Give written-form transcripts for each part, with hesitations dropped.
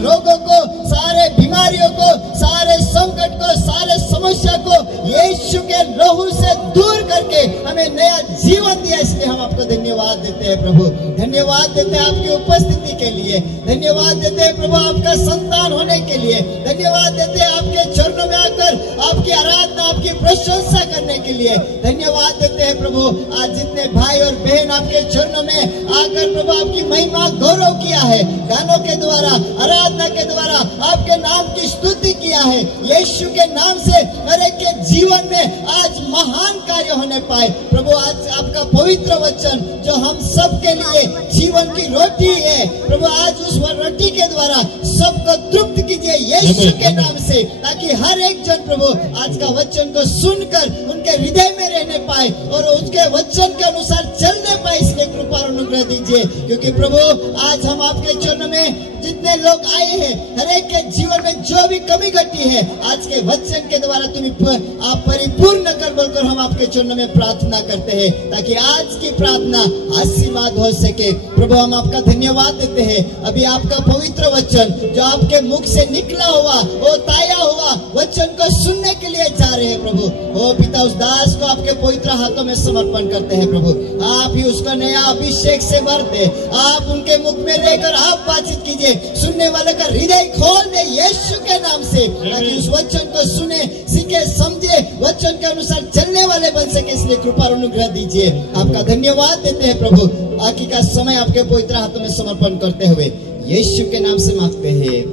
रोगों को, सारे बीमारियों को, सारे संकट को, सारे समस्या को यीशु के लहू से दूर करके हमें नया जीवन दिया। इसलिए हम आपको धन्यवाद देते हैं प्रभु। धन्यवाद देते हैं आपकी उपस्थिति के लिए। धन्यवाद देते हैं प्रभु आपका संतान होने के लिए। धन्यवाद देते हैं आपके चरणों में आकर आपकी आराधना, आपकी प्रशंसा करने के लिए। धन्यवाद देते हैं प्रभु आज जितने भाई और बहन आपके चरणों में आकर प्रभु आपकी महिमा गौरव किया है, गानों के द्वारा, आराधना के द्वारा आपके नाम की स्तुति किया है। यीशु के नाम से हर एक के जीवन में आज महान कार्य होने पाए प्रभु। आज आपका पवित्र वचन जो हम सबके लिए जीवन की रोटी है प्रभु, आज उस रोटी के द्वारा सबको तृप्त कीजिए यीशु के नाम से, ताकि हर एक जन प्रभु आज का वचन को सुनकर उनके हृदय में रहने पाए और उसके वचन के अनुसार चलने पाए। इसलिए कृपा और अनुग्रह दीजिए, क्योंकि प्रभु आज हम आपके चरणों में जितने लोग आए हैं हर एक के जीवन में जो भी कमी घटी है आज के वचन के द्वारा आप परिपूर्ण कर बोलकर हम आपके चरणों में प्रार्थना करते हैं, ताकि आज की प्रार्थना आशीर्वाद हो सके। प्रभु हम आपका धन्यवाद देते हैं। अभी आपका पवित्र वचन जो आपके मुख से निकला हुआ, वो ताया हुआ वचन को सुनने के लिए जा रहे हैं प्रभु। ओ पिता, उस दास को आपके पवित्र हाथों में समर्पण करते हैं प्रभु। आप ही उसका नया अभिषेक से भर दे। आप उनके मुख में रहकर आप बातचीत कीजिए, सुनने वाले का हृदय खोल दे यीशु के नाम से, ताकि उस वचन को सुने, सीखे, समझे, वचन के अनुसार चलने वाले बन सके। इसलिए कृपा और अनुग्रह दीजिए। आपका धन्यवाद देते हैं प्रभु। बाकी का समय आपके पवित्र हाथों में समर्पण करते हुए यीशु के नाम से मांगते हैं।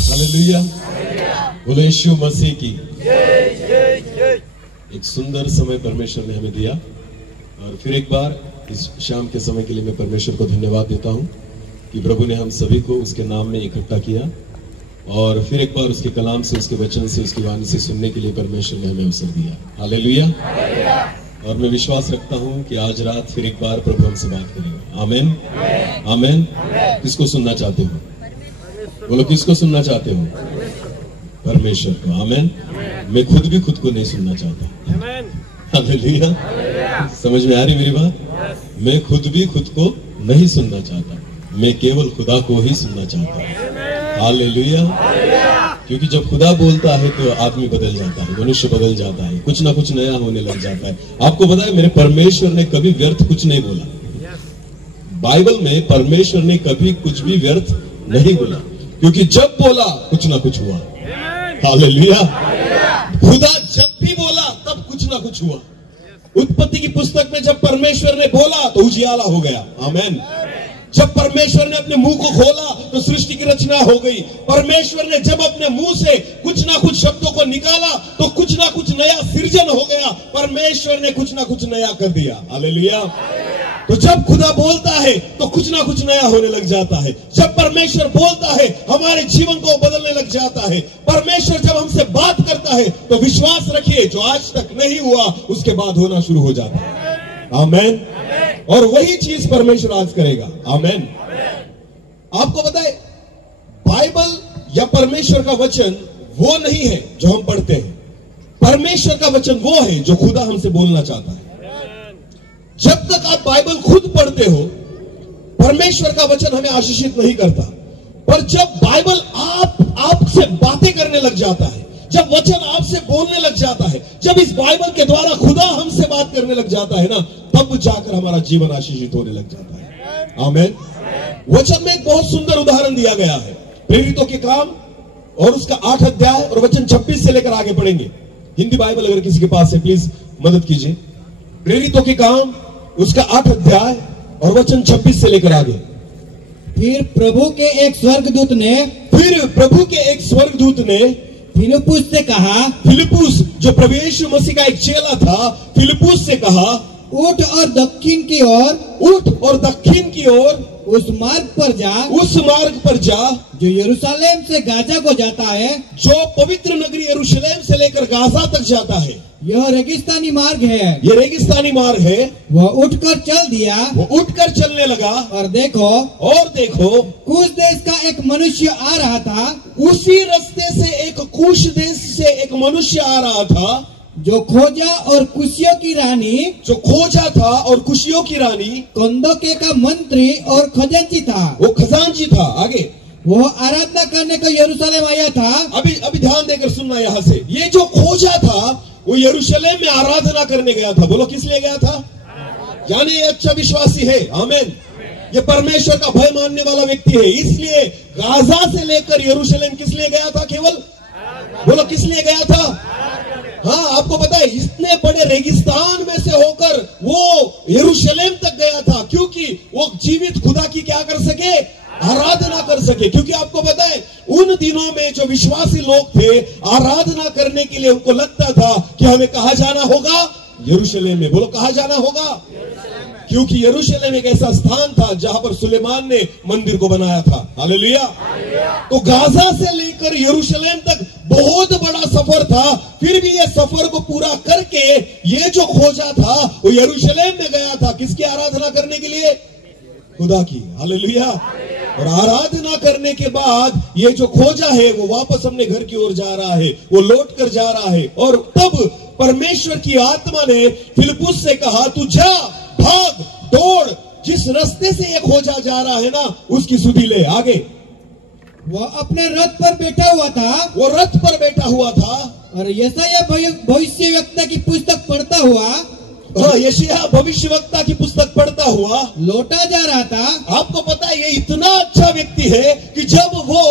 हालेलुया। बोलो यीशु मसीह की। एक सुंदर समय परमेश्वर ने हमें दिया और फिर एक बार इस शाम के समय के लिए मैं परमेश्वर को धन्यवाद देता हूं कि प्रभु ने हम सभी को उसके नाम में इकट्ठा किया और फिर एक बार उसके कलाम से, उसके वचन से, उसकी वाणी से सुनने के लिए परमेश्वर ने हमें अवसर दिया। हालेलुया। और मैं विश्वास रखता हूं कि आज रात फिर एक बार प्रभु हमसे बात करेंगे। आमीन, आमीन। किसको सुनना चाहते हो? बोलो, किसको सुनना चाहते हो? परमेश्वर को। आमीन। मैं खुद भी खुद को नहीं सुनना चाहता। हालेलुया। समझ में आ रही मेरी बात? मैं खुद भी खुद को नहीं सुनना चाहता, मैं केवल खुदा को ही सुनना चाहता हूँ। हालेलुया। क्योंकि जब खुदा बोलता है तो आदमी बदल जाता है, मनुष्य बदल जाता है, कुछ ना कुछ नया होने लग जाता है। आपको पता है मेरे परमेश्वर ने कभी व्यर्थ कुछ नहीं बोला। बाइबल में परमेश्वर ने कभी कुछ भी व्यर्थ नहीं बोला, क्योंकि जब बोला कुछ ना कुछ हुआ। हालेलुया। खुदा जब भी बोला तब कुछ ना कुछ हुआ। उत्पत्ति की पुस्तक में जब परमेश्वर ने बोला तो उजियाला हो गया। आमीन। जब परमेश्वर ने अपने मुंह को खोला तो सृष्टि की रचना हो गई। परमेश्वर ने जब अपने मुंह से कुछ ना कुछ शब्दों को निकाला तो कुछ ना कुछ नया सृजन हो गया। परमेश्वर ने कुछ ना कुछ नया कर दिया। हालेलुया। तो जब खुदा बोलता है तो कुछ ना कुछ नया होने लग जाता है। जब परमेश्वर बोलता है हमारे जीवन को बदलने लग जाता है। परमेश्वर जब हमसे बात करता है तो विश्वास रखिए, जो आज तक नहीं हुआ उसके बाद होना शुरू हो जाता है। आमीन। और वही चीज परमेश्वर आज करेगा। आमीन। आपको पता है बाइबल या परमेश्वर का वचन वो नहीं है जो हम पढ़ते हैं। परमेश्वर का वचन वो है जो खुदा हमसे बोलना चाहता है। जब तक आप बाइबल खुद पढ़ते हो परमेश्वर का वचन हमें आशीषित नहीं करता, पर जब बाइबल आपसे बातें करने लग जाता है, जब वचन आपसे बोलने लग जाता है, जब इस बाइबल के द्वारा खुदा हमसे बात करने लग जाता है ना, तब जाकर हमारा जीवन आशीषित होने लग जाता है। आमीन। वचन में एक बहुत सुंदर उदाहरण दिया गया है, प्रेरितों के काम और उसका 8 अध्याय और वचन 26 से लेकर आगे पढ़ेंगे। हिंदी बाइबल अगर किसी के पास है प्लीज मदद कीजिए। प्रेरितों के काम उसका 8 अध्याय और वचन 26 से लेकर आगे। फिर प्रभु के एक स्वर्गदूत ने फिलिप्पुस से कहा, फिलिप्पुस जो प्रभु यीशु मसीह का एक चेला था, फिलिप्पुस से कहा, उठ और दक्षिण की ओर उस मार्ग पर जा जो यरूशलेम से गाजा को जाता है, जो पवित्र नगरी यरूशलेम से लेकर गाजा तक जाता है। यह रेगिस्तानी मार्ग है। यह रेगिस्तानी मार्ग है। वह उठकर चल दिया, वो उठकर चलने लगा और देखो कुश देश का एक मनुष्य आ रहा था। उसी रास्ते से एक कुश देश से एक मनुष्य आ रहा था, जो खोजा और कुशियों की रानी, जो खोजा था और खुशियों की रानी, कंदोके का मंत्री और खजांची था। वो खजांची था। आगे वो आराधना करने को यरूशलेम आया था। अभी ध्यान देकर सुनना यहाँ से। ये जो खोजा था वो यरूशलेम में आराधना करने गया था। बोलो किस लिए गया था? यानी ये अच्छा विश्वासी है। आमीन। ये परमेश्वर का भय मानने वाला व्यक्ति है। इसलिए गाजा से लेकर यरूशलेम किस लिए गया था? केवल बोलो किस लिए गया था? हाँ, आपको पता है इतने बड़े रेगिस्तान में से होकर वो यरूशलेम तक गया था, क्योंकि वो जीवित खुदा की क्या कर सके? आराधना कर सके। क्योंकि आपको पता है उन दिनों में जो विश्वासी लोग थे, आराधना करने के लिए उनको लगता था कि हमें कहां जाना होगा? यरूशलेम में। बोलो कहां जाना होगा? क्योंकि यरूशलेम एक ऐसा स्थान था जहां पर सुलेमान ने मंदिर को बनाया था। हालेलुया। तो गाजा से लेकर यरूशलेम तक बहुत बड़ा सफर था। फिर भी ये सफर को पूरा करके ये जो खोजा था वो यरूशलेम में गया था। किसकी आराधना करने के लिए? खुदा की। हालेलुया। और आराधना करने के बाद ये जो खोजा है वो वापस अपने घर की ओर जा रहा है, वो लौट कर जा रहा है। और तब परमेश्वर की आत्मा ने फिलिप्पुस से कहा, तू जा, भाग, दौड़, जिस रास्ते से ये खोजा जा रहा है ना उसकी सुधि ले। आगे वो अपने रथ पर बैठा हुआ था। वो रथ पर बैठा हुआ था और यशायाह भविष्यवक्ता की पुस्तक पढ़ता हुआ, यशायाह भविष्यवक्ता की पुस्तक पढ़ता हुआ लौटा जा रहा था। आपको पता है ये इतना अच्छा व्यक्ति है कि जब वो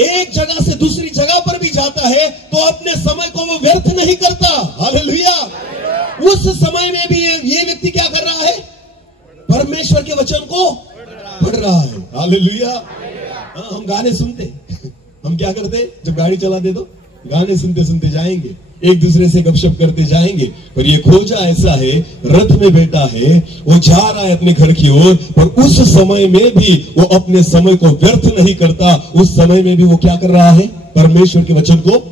एक जगह से दूसरी जगह पर भी जाता है तो अपने समय को वो व्यर्थ नहीं करता। हालेलुया। उस समय में भी ये व्यक्ति क्या कर रहा है? परमेश्वर के वचन को पढ़ रहा है। हालेलुया। हम गाने सुनते, हम क्या करते? जब गाड़ी चलाते तो गाने सुनते सुनते जाएंगे, एक दूसरे से गपशप करते जाएंगे। पर ये खोजा ऐसा है, रथ में बैठा है, वो जा रहा है अपने घर की ओर, पर उस समय में भी वो अपने समय को व्यर्थ नहीं करता। उस समय में भी वो क्या कर रहा है? परमेश्वर के वचन को,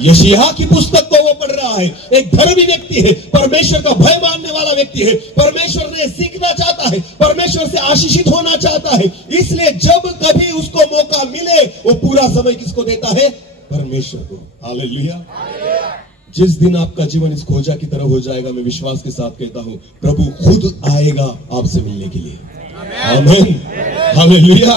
यशायाह की पुस्तक को वो पढ़ रहा है। एक धर्मी व्यक्ति है, परमेश्वर का भय मानने वाला व्यक्ति है, परमेश्वर ने सीखना चाहता है, परमेश्वर से आशीषित होना चाहता है। इसलिए जब कभी उसको मौका मिले वो पूरा समय किसको देता है? परमेश्वर को। हालेलुया। जिस दिन आपका जीवन इस खोजा की तरह हो जाएगा, मैं विश्वास के साथ कहता हूं प्रभु खुद आएगा आपसे मिलने के लिए। आमीन। हालेलुया।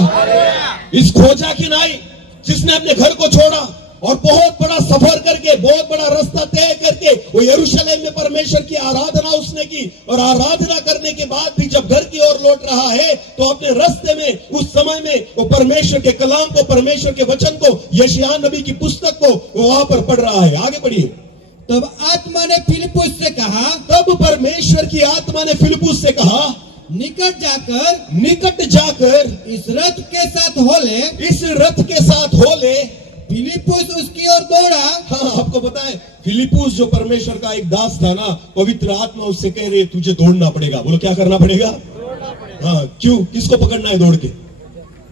इस खोजा की नाई जिसने अपने घर को छोड़ा और बहुत बड़ा सफर करके, बहुत बड़ा रास्ता तय करके वो यरूशलेम में परमेश्वर की आराधना उसने की, और आराधना करने के बाद भी जब घर की ओर लौट रहा है तो अपने रास्ते में, उस समय में वो परमेश्वर के कलाम को, परमेश्वर के वचन को, यशायाह नबी की पुस्तक को वो वहां पर पढ़ रहा है। आगे पढ़िए। तब आत्मा ने फिलिप्पुस से कहा, तब परमेश्वर की आत्मा ने फिलिप्पुस से कहा, निकट जाकर इस रथ के साथ हो ले। इस रथ के साथ हो ले। फिलिप्पुस उसकी ओर दौड़ा। हाँ, आपको पता है फिलिप्पुस जो परमेश्वर का एक दास था ना, पवित्र आत्मा उससे कह रही है तुझे दौड़ना पड़ेगा। बोलो क्या करना पड़ेगा? हाँ, क्यों? किसको पकड़ना है दौड़ के?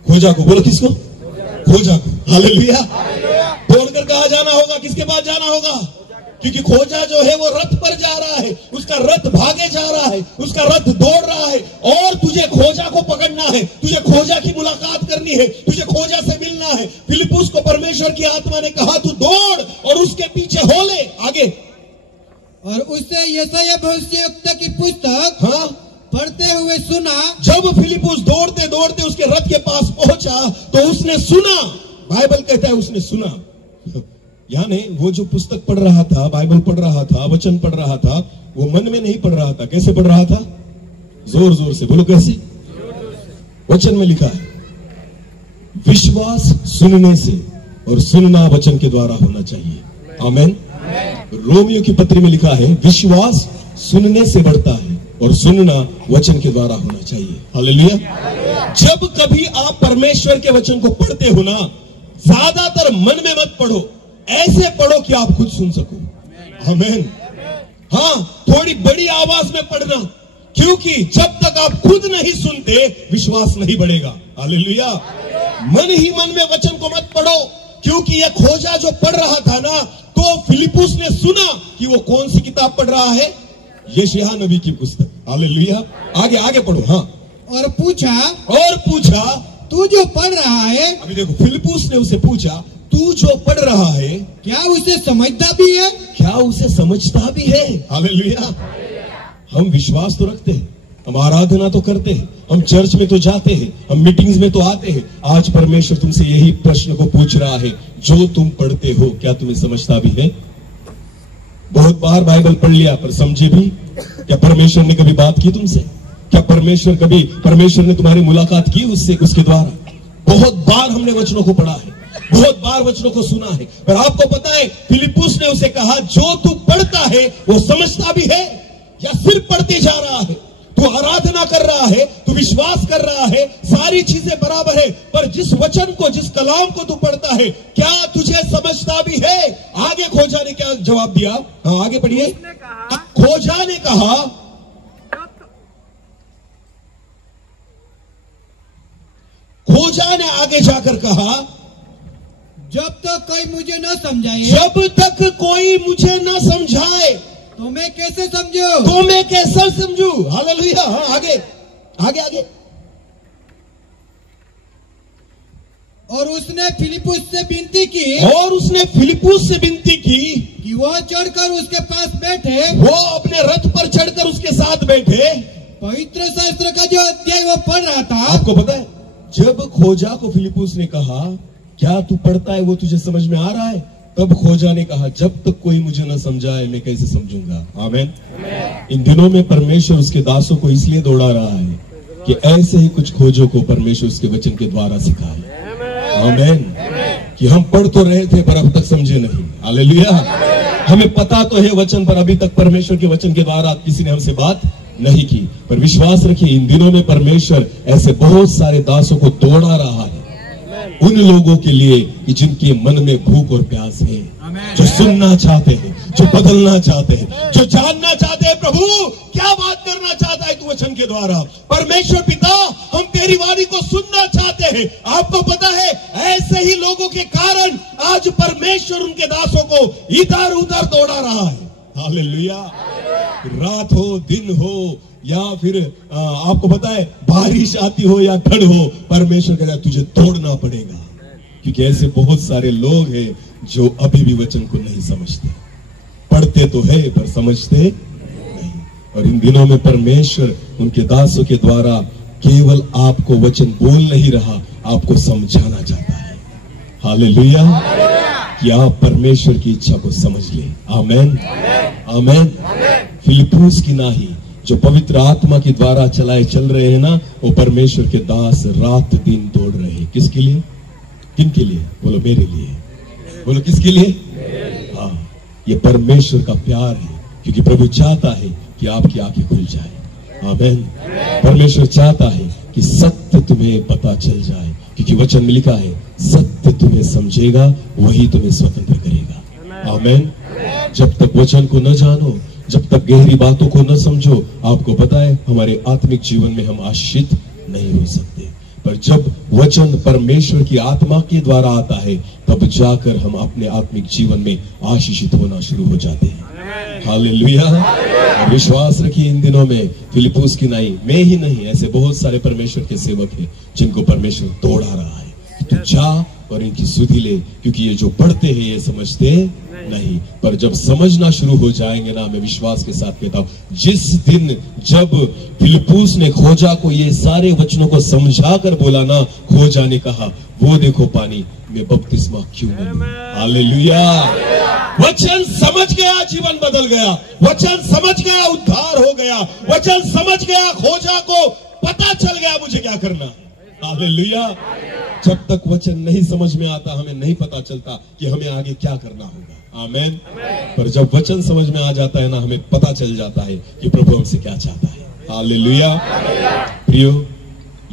खोजा को। बोलो किसको? खोजा को। हालेलुया। दौड़कर कहाँ जाना होगा? किसके पास जाना होगा? क्योंकि खोजा जो है वो रथ पर जा रहा है, उसका रथ भागे जा रहा है, उसका रथ दौड़ रहा है, और तुझे खोजा को पकड़ना है, तुझे खोजा की मुलाकात करनी है, तुझे खोजा से मिलना है। फिलिप्पुस को परमेश्वर की आत्मा ने कहा तू दौड़ और उसके पीछे हो ले। आगे। और उससे यशायाह भविष्यवक्ता की पुस्तक हाँ पढ़ते हुए सुना। जब फिलिप्पुस दौड़ते दौड़ते उसके रथ के पास पहुंचा तो उसने सुना। बाइबल कहता है उसने सुना, यानी वो जो पुस्तक पढ़ रहा था, बाइबल पढ़ रहा था, वचन पढ़ रहा था, वो मन में नहीं पढ़ रहा था। कैसे पढ़ रहा था? जोर जोर से बोलो कैसे? वचन में लिखा है विश्वास सुनने से और सुनना वचन के द्वारा होना चाहिए। आमीन। रोमियो की पत्री में लिखा है विश्वास सुनने से बढ़ता है और सुनना वचन के द्वारा होना चाहिए। हालेलुया। जब कभी आप परमेश्वर के वचन को पढ़ते हो ना, ज्यादातर मन में मत पढ़ो, ऐसे पढ़ो कि आप खुद सुन सको। आमीन। हाँ, थोड़ी बड़ी आवाज में पढ़ना, क्योंकि जब तक आप खुद नहीं सुनते विश्वास नहीं बढ़ेगा। हालेलुया। मन ही मन में वचन को मत पढ़ो, क्योंकि यह खोजा जो पढ़ रहा था ना, तो फिलिप्पुस ने सुना कि वो कौन सी किताब पढ़ रहा है? यशायाह नबी की पुस्तक। हालेलुया। आगे आगे पढ़ो। हाँ। और पूछा तू जो पढ़ रहा है। अभी देखो, फिलिप्पुस ने उसे पूछा तू जो पढ़ रहा है क्या उसे समझता भी है? क्या उसे समझता भी है? हालेलुया। हम विश्वास तो रखते हैं, हम आराधना तो करते हैं, हम चर्च में तो जाते हैं, हम मीटिंग्स में तो आते हैं। आज परमेश्वर तुमसे यही प्रश्न को पूछ रहा है, जो तुम पढ़ते हो क्या तुम्हें समझता भी है? बहुत बार बाइबल पढ़ लिया पर समझे भी? क्या परमेश्वर ने कभी बात की तुमसे? क्या परमेश्वर ने तुम्हारी मुलाकात की उसके द्वारा? बहुत बार हमने वचनों को पढ़ा है, बहुत बार वचनों को सुना है, पर आपको पता है फिलिप्पुस ने उसे कहा, जो तू पढ़ता है वो समझता भी है या सिर्फ पढ़ते जा रहा है? तू आराधना कर रहा है, तू विश्वास कर रहा है, सारी चीजें बराबर है, पर जिस वचन को, जिस कलाम को तू पढ़ता है, क्या तुझे समझता भी है? आगे खोजा ने क्या जवाब दिया? हाँ, आगे पढ़िए। खोजा ने कहा, खोजा ने आगे जाकर कहा, जब तक कोई मुझे न समझाए, जब तक कोई मुझे न समझाए तो मैं कैसे समझूं? तो मैं कैसे समझूं? हालेलुया। हाँ, आगे आगे आगे। और उसने फिलिप्पुस से विनती की, और उसने फिलिप्पुस से विनती की कि वह चढ़कर उसके पास बैठे, वो अपने रथ पर चढ़कर उसके साथ बैठे। पवित्र शास्त्र का जो अध्याय वो पढ़ रहा था। आपको पता है, जब खोजा को फिलिप्पुस ने कहा, क्या तू पढ़ता है वो तुझे समझ में आ रहा है? तब खोजा ने कहा, जब तक कोई मुझे न समझाए मैं कैसे समझूंगा? आमीन। इन दिनों में परमेश्वर उसके दासों को इसलिए दौड़ा रहा है कि ऐसे ही कुछ खोजों को परमेश्वर उसके वचन के द्वारा सिखाए। आमीन। कि हम पढ़ तो रहे थे पर अब तक समझे नहीं। हालेलुया। हमें पता तो है वचन, पर अभी तक परमेश्वर के वचन के द्वारा किसी ने हमसे बात नहीं की। पर विश्वास रखिए, इन दिनों में परमेश्वर ऐसे बहुत सारे दासों को दौड़ा रहा है उन लोगों के लिए कि जिनके मन में भूख और प्यास है, जो सुनना चाहते हैं, जो बदलना चाहते हैं, जो जानना चाहते हैं प्रभु क्या बात करना चाहता है तू वचन के द्वारा। परमेश्वर पिता, हम तेरी वाणी को सुनना चाहते हैं। आपको पता है, ऐसे ही लोगों के कारण आज परमेश्वर उनके दासों को इधर उधर दौड़ा रहा है। हालेलुया। रात हो, दिन हो, या फिर आपको पता है बारिश आती हो या ठंड हो, परमेश्वर कहता है तुझे दौड़ना पड़ेगा, क्योंकि ऐसे बहुत सारे लोग हैं जो अभी भी वचन को नहीं समझते। पढ़ते तो है पर समझते नहीं। और इन दिनों में परमेश्वर उनके दासों के द्वारा केवल आपको वचन बोल नहीं रहा, आपको समझाना चाहता है। हालेलुया। कि आप परमेश्वर की इच्छा को समझ लें। आमीन, आमीन। फिलिप्पुस की नाही, जो पवित्र आत्मा के द्वारा चल रहे हैं ना, वो परमेश्वर के दास रात दिन दौड़ रहे हैं। किसके लिए? किन के लिए? बोलो मेरे लिए। बोलो किसके लिए? हाँ, ये परमेश्वर का प्यार है, क्योंकि प्रभु चाहता है कि आपकी आंखें खुल जाए। आमीन। परमेश्वर चाहता है कि सत्य तुम्हें पता चल जाए, क्योंकि वचन में लिखा है, सत्य तुम्हें समझेगा वही तुम्हें स्वतंत्र करेगा। आमीन। जब तक वचन को न जानो, जब तक गहरी बातों को न समझो, आपको पता है हमारे आत्मिक जीवन में हम आशीषित नहीं हो सकते। पर जब वचन परमेश्वर की आत्मा के द्वारा आता है, तब जाकर हम अपने आत्मिक जीवन में आशीषित होना शुरू हो जाते हैं। हालेलुया। विश्वास रखिए, इन दिनों में फिलिप्पुस की नहीं, मैं ही नहीं, ऐसे बहुत सारे परमेश्वर के सेवक हैं जिनको परमेश्वर दौड़ा रहा है। तू जा और इनकी सुधि ले, क्योंकि ये जो पढ़ते हैं ये समझते नहीं, पर जब समझना शुरू हो जाएंगे ना, मैं विश्वास के साथ कहता हूं, जिस दिन जब फिलिप्पुस ने खोजा को ये सारे वचनों को समझा कर बोला ना, खोजा ने कहा, वो देखो पानी में बपतिस्मा क्यों न लूं। हालेलुया। वचन समझ गया, जीवन बदल गया। वचन समझ गया, उद्धार हो गया। वचन समझ गया, खोजा को पता चल गया मुझे क्या करना। हालेलुया। जब तक वचन नहीं समझ में आता, हमें नहीं पता चलता कि हमें आगे क्या करना होगा। आमीन। पर जब वचन समझ में आ जाता है ना, हमें पता चल जाता है कि प्रभु हमसे क्या चाहता है। हालेलुया। प्रियो,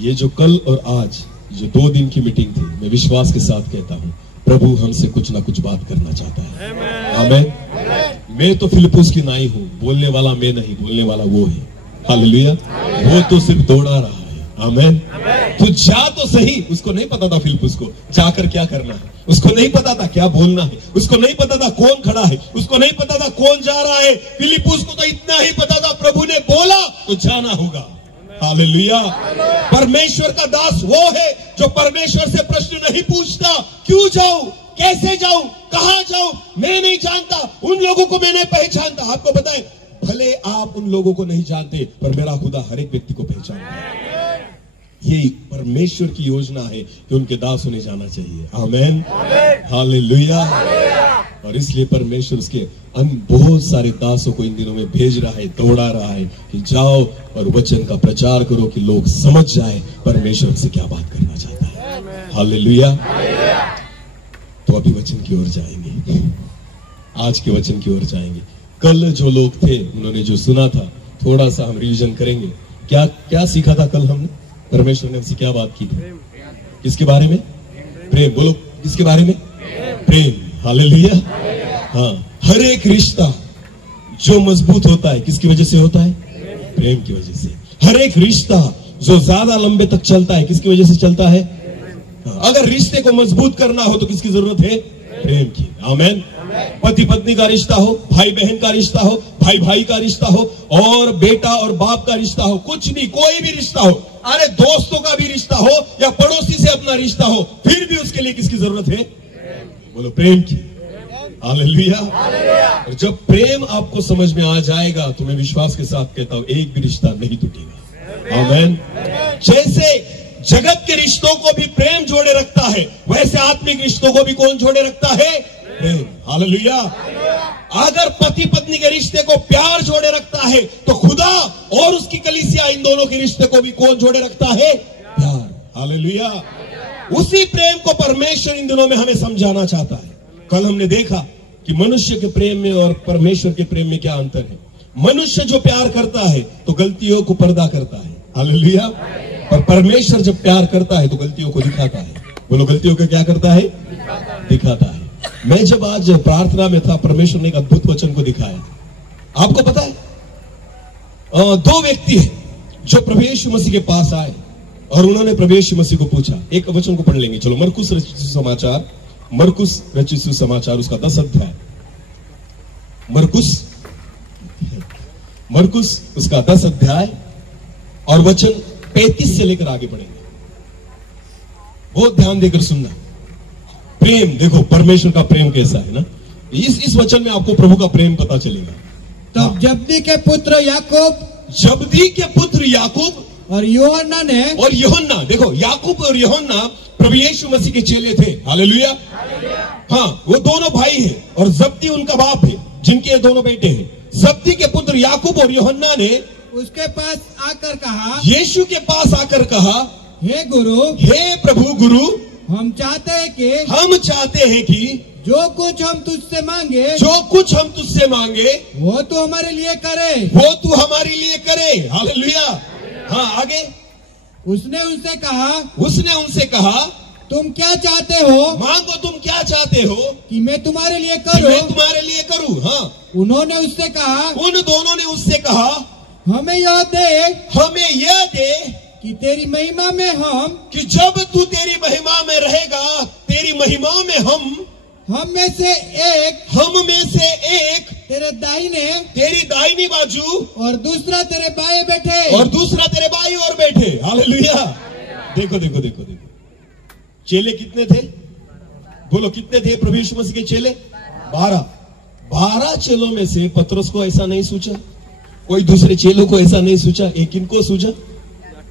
ये जो कल और आज जो 2 दिन की मीटिंग थी, मैं विश्वास के साथ कहता हूं, प्रभु हमसे कुछ ना कुछ बात करना चाहता है। आमीन। मैं तो फिलिप्पुस की नाई हूं, बोलने वाला मैं नहीं, बोलने वाला वो है। हालेलुया। वो तो सिर्फ दौड़ा रहा है। आमीन। तो जा तो सही, उसको नहीं पता था फिलिप्पुस को जाकर क्या करना है, उसको नहीं पता था क्या बोलना है, उसको नहीं पता था कौन खड़ा है, उसको नहीं पता था कौन जा रहा है। फिलिप्पुस को तो इतना ही पता था, प्रभु ने बोला तो जाना होगा। हालेलुया। परमेश्वर का दास वो है जो परमेश्वर से प्रश्न नहीं पूछता, क्यों जाऊं, कैसे जाऊं, कहां जाऊं, मैं नहीं जानता, उन लोगों को मैं नहीं पहचानता। आपको पता है, भले आप उन लोगों को नहीं जानते, पर मेरा खुदा हर एक व्यक्ति को पहचानता है। ये परमेश्वर की योजना है कि उनके दास उन्हें जाना चाहिए। आमेन, हालेलुया। और इसलिए परमेश्वर उसके बहुत सारे दासों को इन दिनों में भेज रहा है, दौड़ा रहा है कि जाओ और वचन का प्रचार करो कि लोग समझ जाए परमेश्वर से क्या बात करना चाहता है। हालेलुया। तो अभी वचन की ओर जाएंगे, आज के वचन की ओर जाएंगे। कल जो लोग थे उन्होंने जो सुना था, थोड़ा सा हम रिवीजन करेंगे। क्या क्या सीखा था कल हमने? परमेश्वर ने हमसे क्या बात की थी? किसके बारे में? प्रेम। बोलो, किसके बारे में? प्रेम। हालेलुया। हाँ, हर एक रिश्ता जो मजबूत होता है किसकी वजह से होता है? प्रेम की वजह से। हर एक रिश्ता जो ज्यादा लंबे तक चलता है किसकी वजह से चलता है? अगर रिश्ते को मजबूत करना हो तो किसकी जरूरत है? प्रेम की। आमेन। पति पत्नी का रिश्ता हो, भाई बहन का रिश्ता हो, भाई भाई का रिश्ता हो, और बेटा और बाप का रिश्ता हो, कुछ भी, कोई भी रिश्ता हो, अरे दोस्तों का भी रिश्ता हो या पड़ोसी से अपना रिश्ता हो, फिर भी उसके लिए किसकी जरूरत है? बोलो, प्रेम की। हालेलुया। और जब प्रेम आपको समझ में आ जाएगा तो मैं विश्वास के साथ कहता हूं, एक भी रिश्ता नहीं टूटेगा। आमेन। जैसे जगत के रिश्तों को भी प्रेम जोड़े रखता है, वैसे आत्मिक रिश्तों को भी कौन जोड़े रखता है? प्रेम। हालेलुया। अगर पति पत्नी के रिश्ते को प्यार जोड़े रखता है तो खुदा और उसकी कलीसिया, इन दोनों के रिश्ते को भी कौन जोड़े रखता है? प्यार। हालेलुया। उसी प्रेम को परमेश्वर इन दिनों में हमें समझाना चाहता है। कल हमने देखा कि मनुष्य के प्रेम में और परमेश्वर के प्रेम में क्या अंतर है। मनुष्य जो प्यार करता है तो गलतियों को पर्दा करता है। हालेलुया। और परमेश्वर जब प्यार करता है तो गलतियों को दिखाता है। बोलो, गलतियों को क्या करता है? दिखाता है। मैं जब आज प्रार्थना में था, परमेश्वर ने एक अद्भुत वचन को दिखाया। आपको पता है, दो व्यक्ति हैं जो प्रभु यीशु मसीह के पास आए और उन्होंने प्रभु यीशु मसीह को पूछा। एक वचन को पढ़ लेंगे, चलो। मरकुस रचित सुसमाचार, मरकुस रचित सुसमाचार, उसका 10 अध्याय। मरकुस उसका 10 अध्याय और वचन 35 से लेकर आगे पढ़ेंगे। बहुत ध्यान देकर सुनना। प्रेम, देखो परमेश्वर का प्रेम कैसा है ना। इस वचन में आपको प्रभु का प्रेम पता चलेगा। तब जब्दी के पुत्र याकूब और यूहन्ना ने, और यूहन्ना, देखो याकूब और यूहन्ना प्रभु यीशु मसीह के चेले थे। हालेलुया। हाँ, वो दोनों भाई हैं और जब्दी उनका बाप है, जिनके दोनों बेटे हैं। जब्दी के पुत्र याकूब और यूहन्ना ने उसके पास आकर कहा, यीशु के पास आकर कहा, हे गुरु, हे प्रभु गुरु, हम चाहते हैं कि जो कुछ हम तुझसे मांगे वो तू हमारे लिए करे। हालेलुया। हाँ, आगे। उसने उनसे कहा, तुम क्या चाहते हो? मांगो, तुम क्या चाहते हो कि मैं तुम्हारे लिए करूं? हाँ। उन दोनों ने उससे कहा, हमें यह दे कि तेरी महिमा में कि जब तू तेरी महिमा में रहेगा, तेरी महिमा में हम में से एक तेरे तेरी दाहिनी बाजू और दूसरा तेरे बाएं बाई और बैठे। हालेलुया। देखो, चेले कितने थे? बोलो, कितने थे प्रभु यीशु मसीह के चेले? 12 चेलों में से पतरस को ऐसा नहीं सोचा, कोई दूसरे चेलों को ऐसा नहीं सोचा, एक इनको सोचा,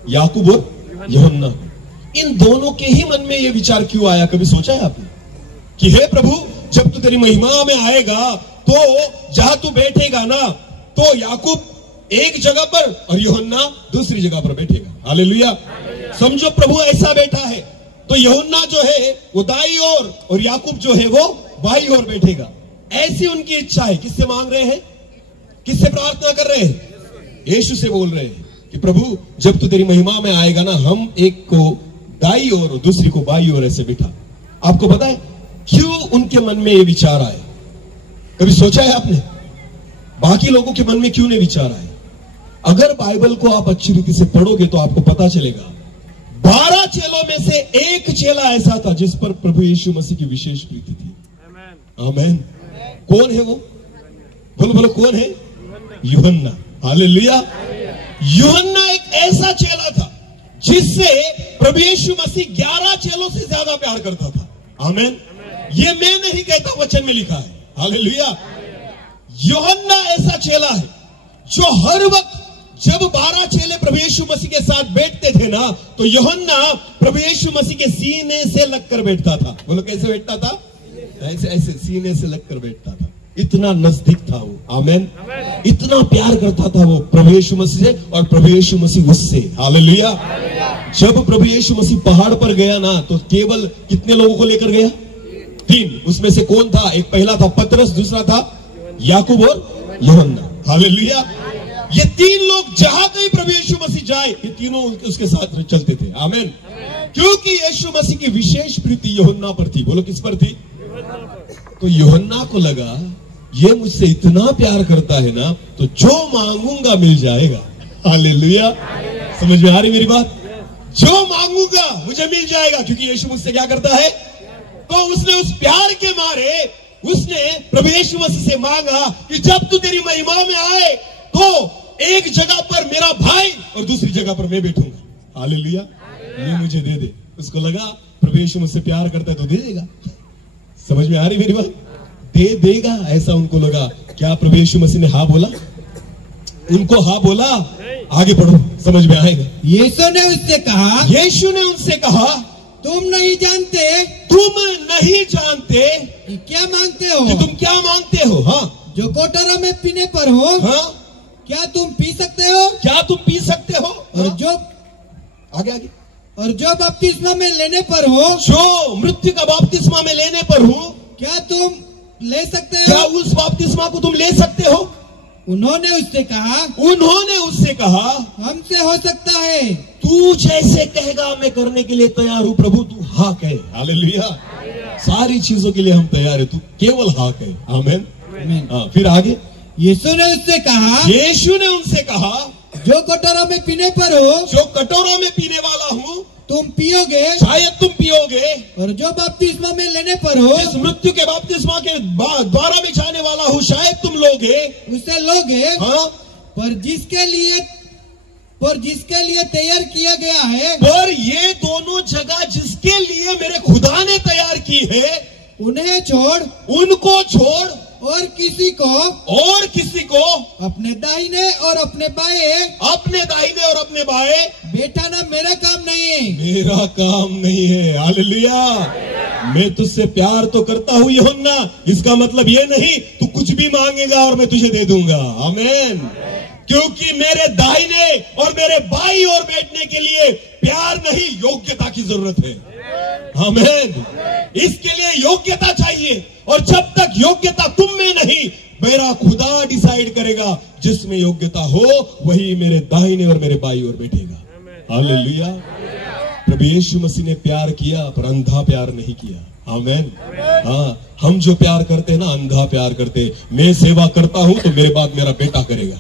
याकूब और यूहन्ना। इन दोनों के ही मन में यह विचार क्यों आया? कभी सोचा है आपने कि हे प्रभु, जब तू तेरी महिमा में आएगा तो जहां तू बैठेगा ना, तो याकूब एक जगह पर और यूहन्ना दूसरी जगह पर बैठेगा। हालेलुया। समझो प्रभु ऐसा बैठा है तो यूहन्ना जो है वो दाई ओर और याकूब जो है वो बाई ओर बैठेगा। ऐसी उनकी इच्छा है। किससे मांग रहे हैं? किससे प्रार्थना कर रहे हैं? यीशु से बोल रहे हैं कि प्रभु, जब तू तेरी महिमा में आएगा ना, हम एक को दाई ओर और दूसरी को बाई ओर ऐसे बिठा। आपको पता है क्यों उनके मन में ये विचार आए? कभी सोचा है आपने? बाकी लोगों के मन में क्यों नहीं विचार आए? अगर बाइबल को आप अच्छी रीति से पढ़ोगे तो आपको पता चलेगा 12 चेलों में से एक चेला ऐसा था जिस पर प्रभु यीशु मसीह की विशेष प्रीति थी। आमेन। कौन है वो? बोलो, कौन है? यूहन्ना। हालेलुया। यूहन्ना एक ऐसा चेला था जिससे प्रभु यीशु मसीह 11 चेलों से ज्यादा प्यार करता था। आमेन। ये मैं नहीं कहता, वचन में लिखा है। हालेलुया। यूहन्ना ऐसा चेला है जो हर वक्त जब 12 चेले प्रभु यीशु मसीह के साथ बैठते थे ना, तो यूहन्ना प्रभु यीशु मसीह के सीने से लगकर बैठता था। बोलो कैसे बैठता था? ऐसे ऐसे सीने से लगकर बैठता था। इतना नजदीक था वो। आमेन। इतना प्यार करता था वो प्रभु यीशु मसीह से और प्रभु यीशु मसीह उससे। हालेलुया। जब प्रभु यीशु मसीह पहाड़ पर गया ना, तो केवल कितने लोगों को लेकर गया? 3। उसमें से कौन था? एक पहला था पतरस, दूसरा था याकूब और यूहन्ना। हालेलुया। ये 3 लोग जहां कहीं प्रभु यीशु मसीह जाए, ये तीनों उसके साथ चलते थे। आमेन। क्योंकि यीशु मसीह की विशेष प्रीति यूहन्ना पर थी। बोलो किस पर थी? तो यूहन्ना को लगा ये मुझसे इतना प्यार करता है ना, तो जो मांगूंगा मिल जाएगा। हालेलुया। समझ में आ रही मेरी बात? जो मांगूंगा मुझे मिल जाएगा, क्योंकि यीशु मुझसे क्या करता है। तो उसने उस प्यार के मारे उसने प्रभु यीशु मसीह से मांगा कि जब तू तेरी महिमा में आए तो एक जगह पर मेरा भाई और दूसरी जगह पर मैं बैठूंगा। हालेलुया। ये मुझे दे दे। उसको लगा प्रभु यीशु मुझसे प्यार करता है तो दे देगा। समझ में आ रही मेरी बात? दे देगा, ऐसा उनको लगा। क्या प्रभु यीशु मसीह ने हाँ बोला? उनको हाँ बोला? आगे पढ़ो, समझ में आएगा। यीशु ने उससे कहा, यीशु ने उनसे कहा, तुम नहीं जानते कि क्या मांगते हो। कि तुम क्या मांगते हो? हाँ। जो कोटरा में पीने पर हो, हाँ, क्या तुम पी सकते हो? क्या तुम पी सकते हो? और हाँ? जो आगे आगे, और जो बपतिस्मा में लेने पर हो, जो मृत्यु का बपतिस्मा में लेने पर हो, क्या तुम ले सकते हो? क्या उस बपतिस्मा को तुम ले सकते हो? उन्होंने उससे कहा, हमसे हो सकता है। तू जैसे कहेगा मैं करने के लिए तैयार हूं प्रभु, तू हाँ कहे। हालेलुया। सारी चीजों के लिए हम तैयार है, तू केवल हाँ कहे। आमेन। हाँ, फिर आगे यीशु ने उनसे कहा, जो कटोरा में पीने पर हो, जो कटोरा में पीने वाला हूँ तुम पियोगे, शायद तुम पियोगे। और जो बपतिस्मा में लेने पर हो, इस मृत्यु के बपतिस्मा के द्वारा में जाने वाला हूँ, शायद तुम लोगे, उसे लोगे। हाँ। पर जिसके लिए तैयार किया गया है, पर ये दोनों जगह जिसके लिए मेरे खुदा ने तैयार की है, उनको छोड़ और किसी को अपने दाहिने और अपने बाएं बैठाना मेरा काम नहीं है। हालेलुया। मैं तुझसे प्यार तो करता हूं यूहन्ना, इसका मतलब ये नहीं तू कुछ भी मांगेगा और मैं तुझे दे दूंगा। आमेन। क्योंकि मेरे दाहिने और मेरे बाईं ओर बैठने के लिए प्यार नहीं, योग्यता की जरूरत है। आमेन। इसके लिए योग्यता चाहिए, और जब तक योग्यता तुम में नहीं, मेरा खुदा डिसाइड करेगा। जिसमें योग्यता हो वही मेरे दाहिने और मेरे बाईं ओर बैठेगा। हालेलुया। प्रभु यीशु मसीह ने प्यार किया, पर अंधा प्यार नहीं किया। आमेन। हाँ, हम जो प्यार करते हैं ना, अंधा प्यार करते। मैं सेवा करता हूं तो मेरे बाद मेरा बेटा करेगा,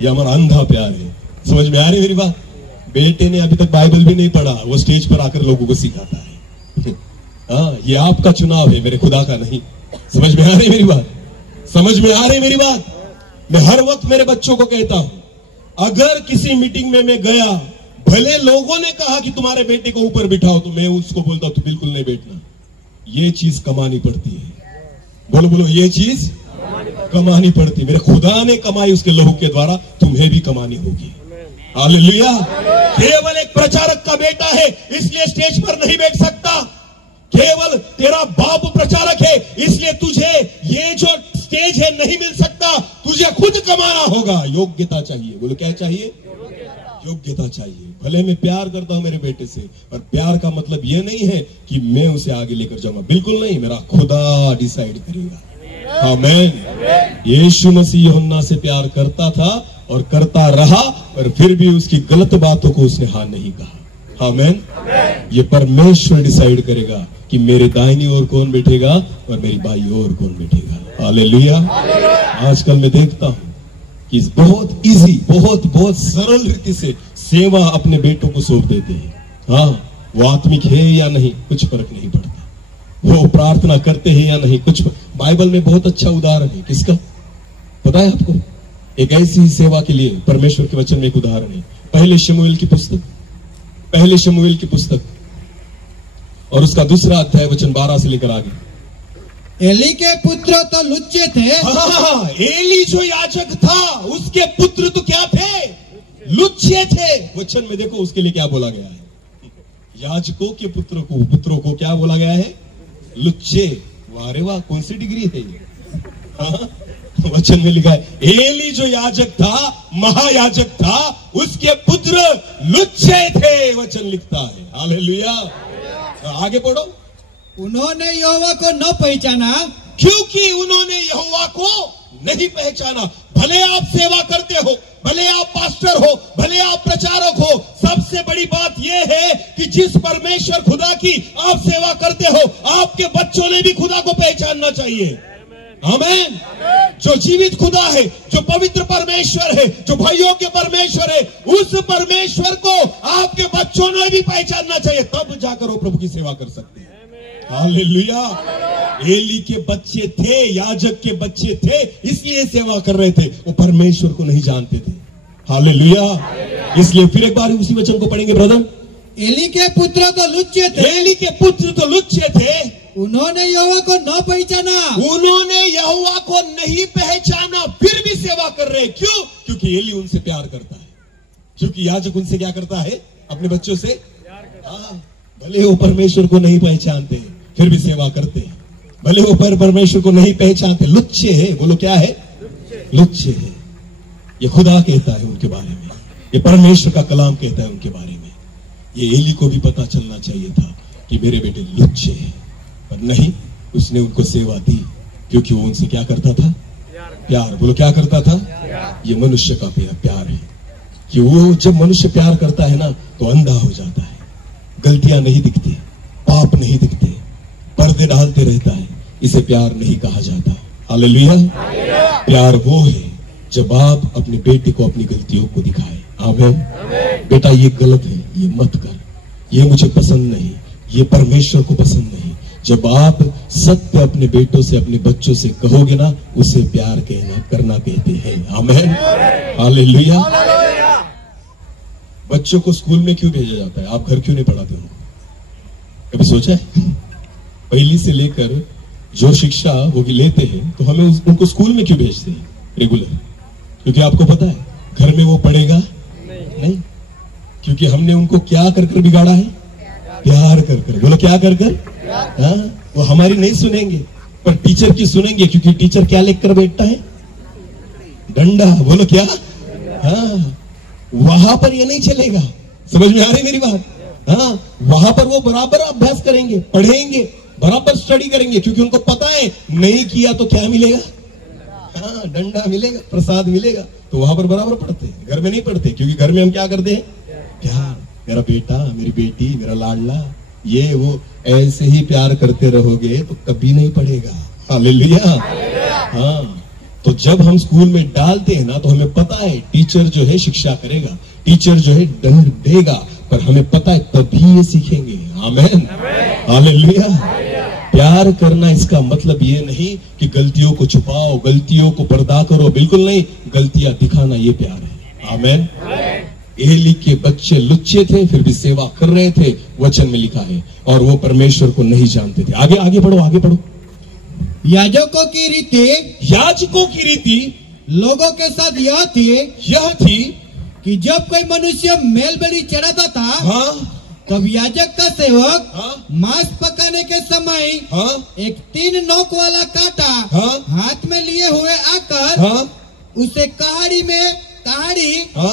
यह हमारा अंधा प्यार है। समझ में आ रही मेरी बात? बेटे ने अभी तक बाइबल भी नहीं पढ़ा, वो स्टेज पर आकर लोगों को सिखाता है। हाँ, ये आपका चुनाव है, मेरे खुदा का नहीं। समझ में आ रही मेरी बात? समझ में आ रही मेरी बात? मैं हर वक्त मेरे बच्चों को कहता हूं, अगर किसी मीटिंग में मैं गया, भले लोगों ने कहा कि तुम्हारे बेटे को ऊपर बिठाओ, तो मैं उसको बोलता हूं तू बिल्कुल नहीं बैठना। ये चीज कमानी पड़ती है। बोलो बोलो, ये चीज कमानी पड़ती। मेरे खुदा ने कमाई उसके लहू के द्वारा, तुम्हें भी कमानी होगी। हालेलुया। केवल एक प्रचारक का बेटा है इसलिए स्टेज पर नहीं बैठ सकता। केवल तेरा बाप प्रचारक है इसलिए तुझे ये जो स्टेज है नहीं मिल सकता। तुझे खुद कमाना होगा। योग्यता चाहिए। बोलो क्या चाहिए? योग्यता चाहिए। भले मैं प्यार करता हूं मेरे बेटे से, पर प्यार का मतलब ये नहीं है कि मैं उसे आगे लेकर जाऊंगा। बिल्कुल नहीं, मेरा खुदा डिसाइड करेगा। आमेन। यीशु मसीह यूहन्ना से प्यार करता था और करता रहा, और फिर भी उसकी गलत बातों को उसने हाँ नहीं कहा। आमेन। ये परमेश्वर डिसाइड करेगा कि मेरे दाहिनी ओर कौन बैठेगा और मेरी बाईं ओर कौन बैठेगा। हालेलुया। आजकल मैं देखता हूं कि बहुत इजी, बहुत सरल रीति से सेवा अपने बेटों को सौंप देते हैं। हाँ, वो आत्मिक है या नहीं कुछ फर्क नहीं पड़ता, वो प्रार्थना करते हैं या नहीं कुछ। बाइबल में बहुत अच्छा उदाहरण है। किसका पता है आपको? एक ऐसी ही सेवा के लिए परमेश्वर के वचन में एक उदाहरण है। पहले शमूएल की पुस्तक और उसका दूसरा अध्याय वचन 12 से लेकर आगे। एली के पुत्र तो लुच्चे थे। हाँ, एली जो याजक था उसके पुत्र तो क्या थे? लुच्चे थे। वचन में देखो उसके लिए क्या बोला गया है। याजकों के पुत्रों को क्या बोला गया है? लुच्चे। वारे वाह, कौन सी डिग्री है ये? हाँ? वचन में लिखा है एली जो याजक था, महायाजक था, उसके पुत्र लुच्चे थे। वचन लिखता है। हालेलुया। आगे पढ़ो। उन्होंने यहोवा को न पहचाना, क्योंकि उन्होंने यहोवा को नहीं पहचाना। भले आप सेवा करते हो, भले आप पास्टर हो, भले आप प्रचारक हो, सबसे बड़ी बात यह है कि जिस परमेश्वर खुदा की आप सेवा करते हो, आपके बच्चों ने भी खुदा को पहचानना चाहिए। आमीन। जो जीवित खुदा है, जो पवित्र परमेश्वर है, जो भाइयों के परमेश्वर है, उस परमेश्वर को आपके बच्चों ने भी पहचानना चाहिए। तब जाकर वो प्रभु की सेवा कर सकते हैं। हालेलुया। एली के बच्चे थे, याजक के बच्चे थे, इसलिए सेवा कर रहे थे। वो परमेश्वर को नहीं जानते थे। हालेलुया। इसलिए फिर एक बार उसी वचन को पढ़ेंगे ब्रदर। एली के पुत्र तो लुच्चे थे। एली के पुत्र तो लुच्चे थे। उन्होंने यहोवा को न पहचाना। उन्होंने यहोवा को नहीं पहचाना, फिर भी सेवा कर रहे। क्यों? क्योंकि एली उनसे प्यार करता है। क्योंकि याजक उनसे क्या करता है? अपने बच्चों से भले वो परमेश्वर को नहीं पहचानते फिर भी सेवा करते हैं। भले वो परमेश्वर को नहीं पहचानते, लुच्चे है। बोलो क्या है? लुच्चे है। ये खुदा कहता है उनके बारे में, ये परमेश्वर का कलाम कहता है उनके बारे में। ये एली को भी पता चलना चाहिए था कि मेरे बेटे लुच्चे हैं, पर नहीं, उसने उनको सेवा दी क्योंकि वो उनसे क्या करता था? प्यार। बोलो क्या करता था? ये मनुष्य का प्यार है कि वो जब मनुष्य प्यार करता है ना तो अंधा हो जाता है। गलतियां नहीं दिखती, पाप नहीं दिखते, पर्दे डालते रहता है, इसे प्यार नहीं कहा जाता। हालेलुया। प्यार वो है जब आप अपने बेटे को अपनी गलतियों को दिखाए। आमीन। बेटा ये गलत है, ये मत कर, ये मुझे पसंद नहीं, ये परमेश्वर को पसंद नहीं। जब आप सत्य अपने बेटों से, अपने बच्चों से कहोगे ना, उसे प्यार करना कहते हैं। आमीन। हालेलुया। बच्चों को स्कूल में क्यों भेजा जाता है? आप घर क्यों नहीं पढ़ाते उनको? कभी सोचा है? पहली से लेकर जो शिक्षा वो भी लेते हैं तो हमें उनको स्कूल में क्यों भेजते हैं रेगुलर? क्योंकि आपको पता है घर में वो पढ़ेगा नहीं। क्योंकि हमने उनको क्या कर कर बिगाड़ा है? प्यार कर कर। बोलो क्या कर कर? हाँ, वो हमारी नहीं सुनेंगे पर टीचर की सुनेंगे। क्योंकि टीचर क्या लिख कर बैठता है? डंडा। बोलो क्या? हाँ, वहां पर ये नहीं चलेगा। समझ में आ रही मेरी बात? हाँ, वहां पर वो बराबर अभ्यास करेंगे, पढ़ेंगे, बराबर स्टडी करेंगे। क्योंकि उनको पता है नहीं किया तो क्या मिलेगा? हाँ, डंडा मिलेगा, प्रसाद मिलेगा। तो वहां पर बराबर पढ़ते हैं, घर में नहीं पढ़ते। क्योंकि घर में हम क्या करते हैं? प्यार। मेरा बेटा, मेरी बेटी, मेरा लाडला, ये वो ऐसे ही प्यार करते रहोगे तो कभी नहीं पढ़ेगा। हालेलुया। हाँ, तो जब हम स्कूल में डालते हैं ना तो हमें पता है टीचर जो है शिक्षा करेगा, टीचर जो है दंड देगा, पर हमें पता है तभी ये सीखेंगे। आमीन। हालेलुया। प्यार करना इसका मतलब ये नहीं कि गलतियों को छुपाओ, गलतियों को पर्दा करो, बिल्कुल नहीं। गलतियां दिखाना ये प्यार है। आमीन। एली के बच्चे लुच्चे थे फिर भी सेवा कर रहे थे, वचन में लिखा है, और वो परमेश्वर को नहीं जानते थे। आगे आगे पढ़ो, आगे पढ़ो। याजकों की रीति लोगों के साथ यह थी कि जब कोई मनुष्य मेल बलि चढ़ाता था, हाँ, तब याजक का सेवक हाँ, मांस पकाने के समय हाँ, एक 3 नोक वाला कांटा हाँ, हाथ में लिए हुए आकर हाँ, उसे कहाड़ी हाँ,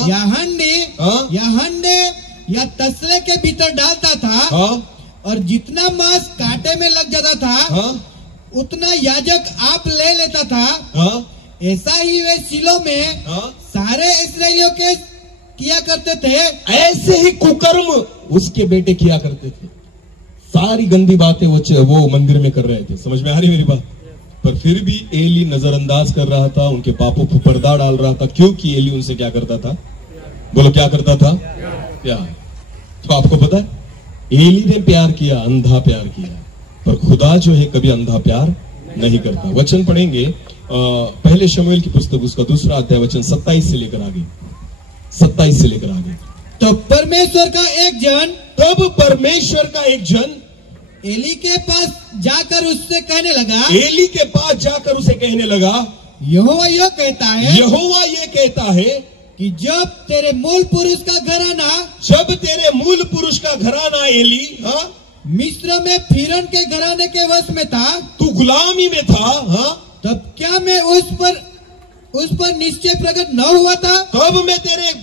या हंडी हाँ, या हंडे या तसले के भीतर डालता था, हाँ, और जितना मांस कांटे में लग जाता था, हाँ, उतना याजक आप ले लेता था। हाँ, ऐसा ही वे शिलो में हाँ, सारे इस्राएलियों के किया करते थे। ऐसे ही कुकर्म उसके बेटे किया करते थे। सारी गंदी बातें वो मंदिर में कर रहे थे। समझ में आ रही मेरी बात? पर फिर भी एली नजरअंदाज कर रहा था, उनके पापों को पर्दा डाल रहा था। क्योंकि एली उनसे क्या करता था? बोलो क्या करता था? प्यार। तो आपको पता है एली ने प्यार किया, अंधा प्यार किया, पर खुदा जो है कभी अंधा प्यार नहीं करता। वचन पढ़ेंगे पहले शमूएल की पुस्तक, उसका 2 अध्याय, वचन 27 से लेकर आगे। 27 से लेकर आगे। तो परमेश्वर का एक जन एली के पास जाकर उससे कहने लगा, एली के पास जाकर उसे कहने लगा, यहोवा यह कहता है, यहोवा ये कहता है कि जब तेरे मूल पुरुष का घराना, जब तेरे मूल पुरुष का घराना एली, हाँ, मिस्र में फिरौन के घराने के वश में था, तू गुलामी में था, हाँ, तब क्या मैं उस पर निश्चय प्रकट न हुआ था? तब मैं तेरे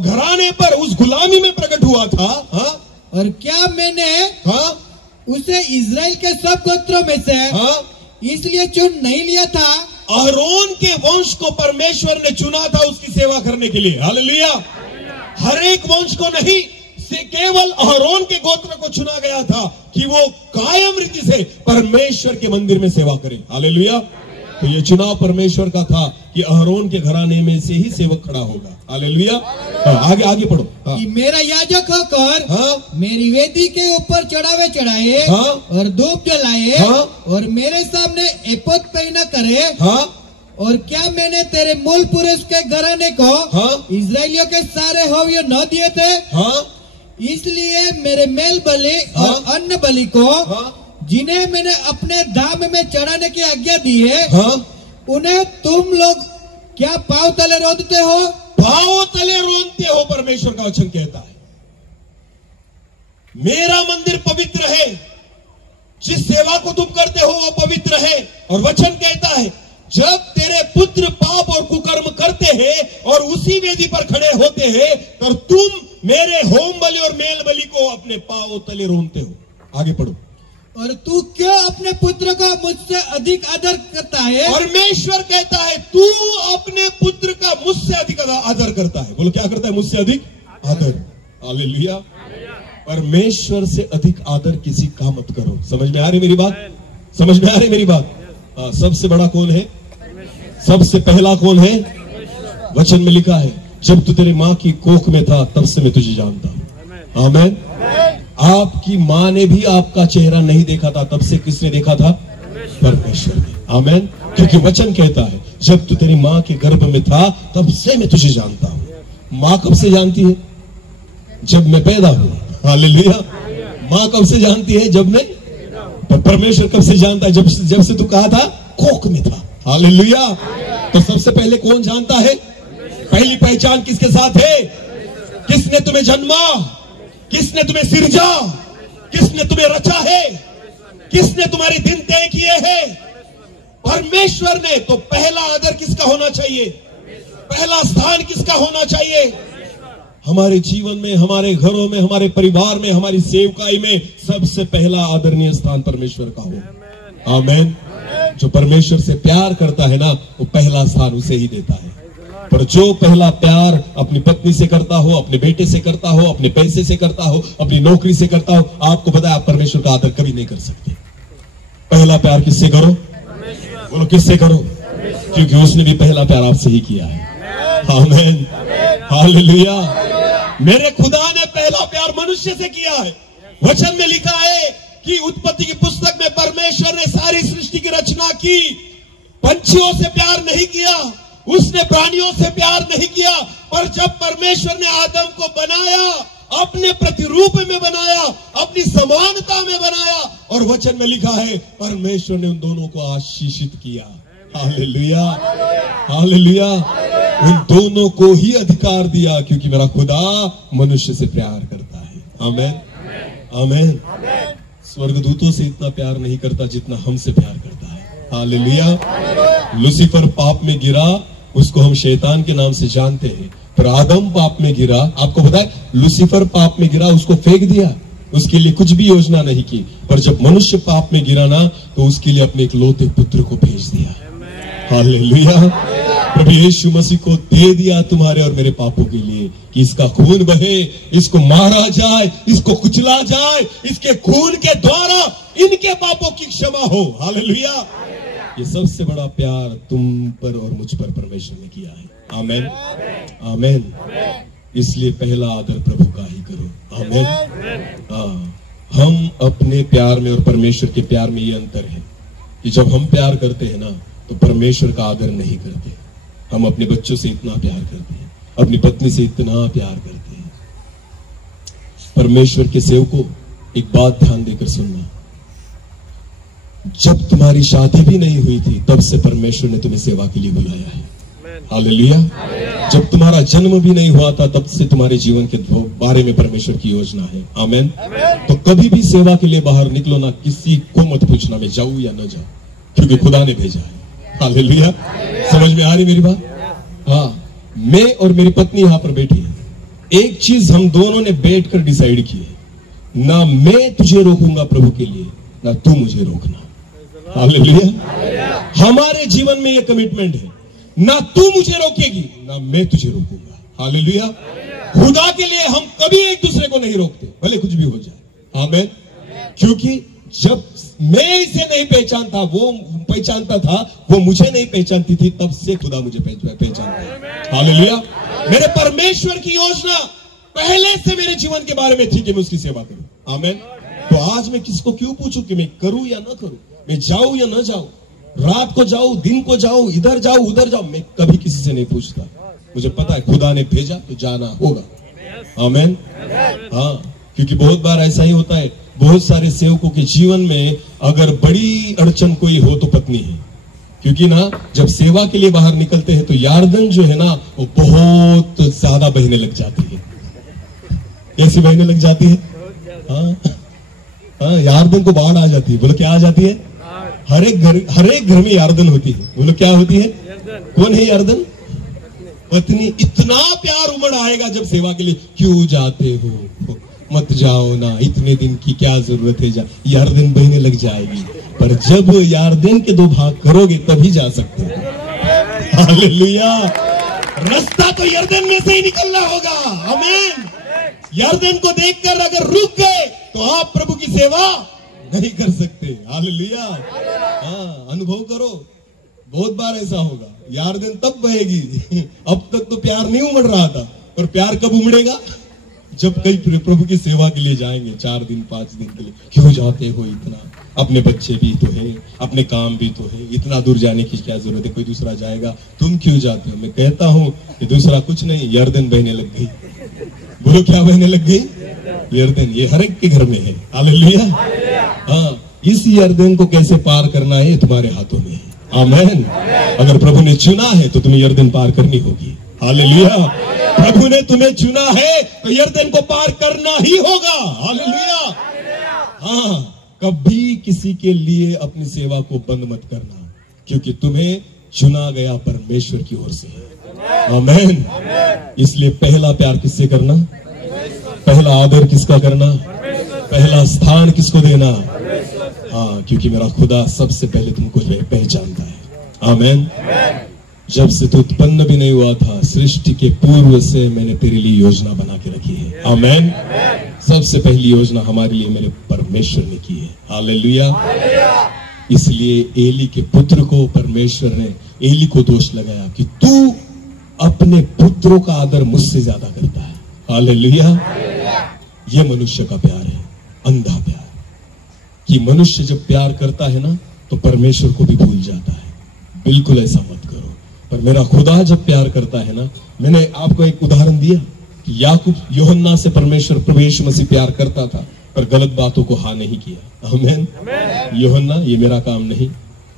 घराने पर उस गुलामी में प्रकट हुआ था, हाँ, और क्या मैंने, हाँ, उसे इजराइल के सब गोत्रों में से, हाँ, इसलिए चुन नहीं लिया था? अहरोन के वंश को परमेश्वर ने चुना था उसकी सेवा करने के लिए। हालेलुया। हर एक वंश को नहीं, से केवल अहरोन के गोत्र को चुना गया था कि वो कायम रीति से परमेश्वर के मंदिर में सेवा करें। हालेलुया। तो ये चुनाव परमेश्वर का था कि अहरोन के घराने में से ही सेवक खड़ा होगा। हालेलुया। आगे आगे पढ़ो। हाँ। कि मेरा याजक होकर, हाँ, मेरी वेदी के ऊपर चढ़ावे चढ़ाए, हाँ, और धूप जलाए, हाँ, और मेरे सामने एपोद पहना करे, हाँ, और क्या मैंने तेरे मूल पुरुष के घराने को, हाँ, इजराइलियों के सारे हव्य न दिए थे? हाँ, इसलिए मेरे मेल बलि और हाँ, अन्न बलि को, हाँ, जिन्हें मैंने अपने धाम में चढ़ाने की आज्ञा दी है, हाँ, उन्हें तुम लोग क्या पांव तले रोदते हो? पांव तले रोनते हो, परमेश्वर का वचन कहता है। मेरा मंदिर पवित्र है, जिस सेवा को तुम करते हो वो पवित्र है। और वचन कहता है जब तेरे पुत्र पाप और कुकर्म करते हैं और उसी वेदी पर खड़े होते हैं, तो तुम मेरे होम बलि और मेल बलि को अपने पांव तले रोनते हो। आगे पढ़ो। और तू क्यों अपने पुत्र को मुझसे अधिक आदर करता है? परमेश्वर कहता है तू अपने पुत्र का मुझसे अधिक आदर करता है। बोलो क्या करता है? मुझसे अधिक आदर। हालेलुया। परमेश्वर से अधिक आदर किसी का मत करो। समझ में आ रही मेरी बात? समझ में आ रही मेरी बात? हाँ। सबसे बड़ा कौन है? सबसे पहला कौन है? वचन में लिखा है जब तू तेरी मां की कोख में था तब से मैं तुझे जानता हूं। आमीन। आपकी मां ने भी आपका चेहरा नहीं देखा था, तब से किसने देखा था? परमेश्वर ने। आमीन। क्योंकि वचन कहता है जब तू तेरी मां के गर्भ में था तब से मैं तुझे जानता हूं। मां कब से जानती है? जब मैं पैदा हुआ। हालेलुया। मां कब से जानती है? जब मैं। परमेश्वर कब से जानता है? जब से तू कहा था कोख में था। हालेलुया। तो सबसे पहले कौन जानता है? पहली पहचान किसके साथ है? किसने तुम्हें जन्मा? किसने तुम्हें सिरजा? किसने तुम्हें रचा है? किसने तुम्हारे दिन तय किए हैं? परमेश्वर ने। तो पहला आदर किसका होना चाहिए? पहला स्थान किसका होना चाहिए? हमारे जीवन में, हमारे घरों में, हमारे परिवार में, हमारी सेवकाई में सबसे पहला आदरणीय स्थान परमेश्वर का हो। आमीन। जो परमेश्वर से प्यार करता है ना, वो पहला स्थान उसे ही देता है। पर जो पहला प्यार अपनी पत्नी से करता हो, अपने बेटे से करता हो, अपने पैसे से करता हो, अपनी नौकरी से करता हो, आपको पता है आप परमेश्वर का आदर कभी नहीं कर सकते। पहला प्यार किससे करो? बोलो किससे करो? क्योंकि उसने भी पहला प्यार आपसे ही किया है। आमीन। हालेलुया। मेरे खुदा ने पहला प्यार मनुष्य से किया है। वचन में लिखा है कि उत्पत्ति की पुस्तक में परमेश्वर ने सारी सृष्टि की रचना की। पंछियों से प्यार नहीं किया, उसने प्राणियों से प्यार नहीं किया, पर जब परमेश्वर ने आदम को बनाया, अपने प्रतिरूप में बनाया, अपनी समानता में बनाया, और वचन में लिखा है परमेश्वर ने उन दोनों को आशीषित किया। हालेलुया। हालेलुया। उन दोनों को ही अधिकार दिया क्योंकि मेरा खुदा मनुष्य से प्यार करता है। आमीन। आमीन। स्वर्गदूतों से इतना प्यार नहीं करता जितना हमसे प्यार करता है। हालेलुया। लूसीफर पाप में गिरा, उसको हम शैतान के नाम से जानते हैं, पर आदम पाप में गिरा। आपको पता है लूसीफर पाप में गिरा, उसको फेंक दिया, उसके लिए कुछ भी योजना नहीं की। पर जब मनुष्य पाप में गिरा ना, तो उसके लिए अपने इकलौते पुत्र को भेज दिया। हालेलुया। प्रभु यीशु मसीह को दे दिया तुम्हारे और मेरे पापों के लिए कि इसका खून बहे, इसको मारा जाए, इसको कुचला जाए, इसके खून के द्वारा इनके पापों की क्षमा हो। हालेलुया। ये सबसे बड़ा प्यार तुम पर और मुझ पर परमेश्वर ने किया है। आमीन। आमीन। इसलिए पहला आदर प्रभु का ही करो। आमीन। हम अपने प्यार में और परमेश्वर के प्यार में ये अंतर है कि जब हम प्यार करते हैं ना, तो परमेश्वर का आदर नहीं करते। हम अपने बच्चों से इतना प्यार करते हैं, अपनी पत्नी से इतना प्यार करते हैं। परमेश्वर के सेवकों, एक बात ध्यान देकर सुनना, जब तुम्हारी शादी भी नहीं हुई थी तब से परमेश्वर ने तुम्हें सेवा के लिए बुलाया है। हालेलुया। जब तुम्हारा जन्म भी नहीं हुआ था तब से तुम्हारे जीवन के बारे में परमेश्वर की योजना है। आमेन। तो कभी भी सेवा के लिए बाहर निकलो ना, किसी को मत पूछना मैं जाऊं या न जाऊं, क्योंकि खुदा ने भेजा है। हालेलुया। समझ में आ रही मेरी बात? हाँ, मैं और मेरी पत्नी यहां पर बैठी है। एक चीज हम दोनों ने बैठकर डिसाइड की है, ना मैं तुझे रोकूंगा प्रभु के लिए, ना तू मुझे रोकना। हालेलुया। हमारे जीवन में यह कमिटमेंट है, ना तू मुझे रोकेगी ना मैं तुझे रोकूंगा। हालेलुया। खुदा के लिए हम कभी एक दूसरे को नहीं रोकते, भले कुछ भी हो जाए। आमीन। क्योंकि जब मैं इसे नहीं पहचानता, वो पहचानता था, वो मुझे नहीं पहचानती थी, तब से खुदा मुझे पहचानता है। हालेलुया। मेरे परमेश्वर की योजना पहले से मेरे जीवन के बारे में थी कि मैं उसकी सेवा करूं। आमीन। तो आज मैं किसको क्यों पूछूं कि मैं करूं या ना करूं, मैं जाऊं या ना जाऊं, रात को जाऊं, दिन को जाऊं, इधर जाऊं उधर जाऊं, मैं कभी किसी से नहीं पूछता। मुझे पता है खुदा ने भेजा तो जाना होगा। आमीन। हाँ, क्योंकि बहुत बार ऐसा ही होता है, बहुत सारे सेवकों के जीवन में अगर बड़ी अड़चन कोई हो तो पत्नी है। क्योंकि ना जब सेवा के लिए बाहर निकलते हैं तो यारदन जो है ना वो बहुत ज्यादा बहने लग जाती है। कैसी बहने लग जाती है? हाँ, यारदन को बाढ़ आ जाती है। बोलो क्या आ जाती है? हर एक घर में यारदन होती है। बोलो क्या होती है? कौन है यारदन? पत्नी। इतना प्यार उमड़ आएगा जब सेवा के लिए, क्यों जाते हो, मत जाओ ना, इतने दिन की क्या जरूरत है, यारदन बहने लग जाएगी। पर जब यारदन के 2 भाग करोगे तभी जा सकते हो। हालेलुया। रास्ता तो यरदन में से ही निकलना होगा। आमीन। यरदन को देखकर अगर रुक गए तो आप प्रभु की सेवा नहीं कर सकते। हालेलुया। हाँ, अनुभव करो, बहुत बार ऐसा होगा। यरदन तब बहेगी, अब तक तो प्यार नहीं उमड़ रहा था, पर प्यार कब उमड़ेगा? जब कई प्रभु की सेवा के लिए जाएंगे, 4 दिन 5 दिन के लिए। क्यों जाते हो इतना? अपने बच्चे भी तो है, अपने काम भी तो है, इतना दूर जाने की क्या जरूरत है, कोई दूसरा जाएगा, तुम क्यों जाते हो? मैं कहता हूं कि दूसरा कुछ नहीं, यरदन बहने लग गई। बोलो क्या बहने लग गई? यरदन। ये हर एक के घर में है। हालेलुया। हाँ, इस यरदन को कैसे पार करना है तुम्हारे हाथों में है। आमीन। अगर प्रभु ने चुना है तो तुम्हें यरदन पार करनी होगी। हालेलुया। प्रभु ने तुम्हें चुना है तो यरदन को पार करना ही होगा। हालेलुया। हाँ, कभी किसी के लिए अपनी सेवा को बंद मत करना, क्योंकि तुम्हें चुना गया परमेश्वर की ओर से है। आमीन। इसलिए पहला प्यार किससे करना, पहला आदर किसका करना, पहला स्थान किसको देना? हाँ, क्योंकि मेरा खुदा सबसे पहले तुमको पहचानता है। आमीन। जब से तू उत्पन्न भी नहीं हुआ था, सृष्टि के पूर्व से मैंने तेरे लिए योजना बना के रखी है। आमीन। सबसे पहली योजना हमारे लिए मेरे परमेश्वर ने की है। हालेलुया। इसलिए एली के पुत्र को परमेश्वर ने, एली को दोष लगाया कि तू अपने पुत्रों का आदर मुझसे ज्यादा करता है। हालेलुया। यह मनुष्य का प्यार है, अंधा प्यार, कि मनुष्य जब प्यार करता है ना तो परमेश्वर को भी भूल जाता है। बिल्कुल ऐसा मत करो। पर मेरा खुदा जब प्यार करता है ना, मैंने आपको एक उदाहरण दिया कि याकूब यूहन्ना से परमेश्वर प्रभु यीशु मसीह प्यार करता था, पर गलत बातों को हाँ नहीं किया। आमीन। यूहन्ना, ये मेरा काम नहीं,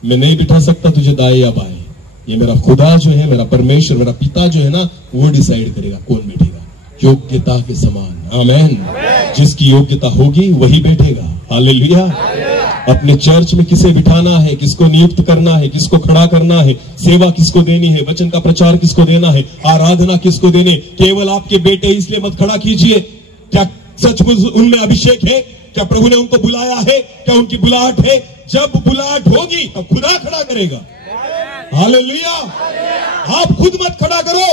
मैं नहीं बिठा सकता तुझे दाएं या बाएं, ये मेरा खुदा जो है, मेरा परमेश्वर, मेरा पिता जो है ना, वो डिसाइड करेगा कौन बैठेगा, योग्यता के समान। आमीन। जिसकी योग्यता होगी वही बैठेगा। हालेलुया। अपने चर्च में किसे बिठाना है, किसको नियुक्त करना है, किसको खड़ा करना है, सेवा किसको देनी है, वचन का प्रचार किसको देना है, आराधना किसको देने, केवल आपके बेटे इसलिए मत खड़ा कीजिए। क्या सचमुच उनमें अभिषेक है? क्या प्रभु ने उनको बुलाया है? क्या उनकी बुलाहट है? जब बुलाहट होगी तब खुदा खड़ा करेगा। हालेलुया। आप खुद मत खड़ा करो,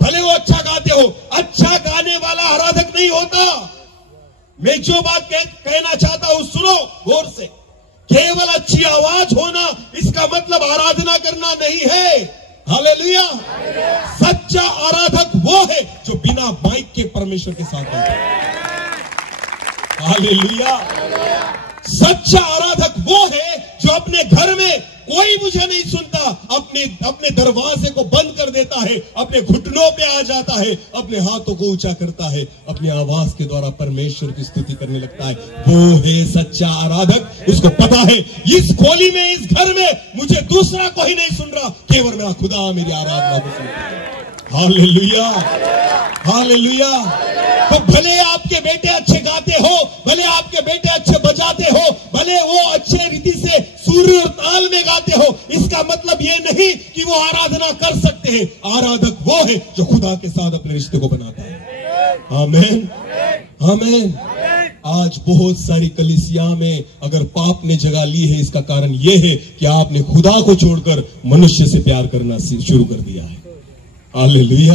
भले वो अच्छा गाते हो। अच्छा गाने वाला आराधक नहीं होता। मैं जो बात कहना चाहता हूं सुनो गौर से। केवल अच्छी आवाज होना इसका मतलब आराधना करना नहीं है। हालेलुया। सच्चा आराधक वो है जो बिना माइक के परमेश्वर के साथ है। हालेलुया। सच्चा आराधक वो है जो अपने घर में कोई मुझे नहीं सुनता, अपने दरवाजे को बंद कर देता है, अपने घुटनों पे आ जाता है, अपने हाथों को ऊंचा करता है, अपनी आवाज के द्वारा परमेश्वर की स्तुति करने लगता है, वो है सच्चा आराधक। उसको पता है इस खोली में, इस घर में मुझे दूसरा कोई नहीं सुन रहा, केवल मेरा खुदा मेरी आराधना को सुनता है। Hallelujah, hallelujah. तो भले आपके बेटे अच्छे गाते हो, भले आपके बेटे अच्छे बजाते हो, भले वो अच्छे रीति से सुर और ताल में गाते हो, इसका मतलब ये नहीं कि वो आराधना कर सकते हैं। आराधक वो है जो खुदा के साथ अपने रिश्ते को बनाता है। आमीन, आमीन। आज बहुत सारी कलीसिया में अगर पाप ने जगह ली है, इसका कारण यह है कि आपने खुदा को छोड़कर मनुष्य से प्यार करना शुरू कर दिया है। हालेलुया।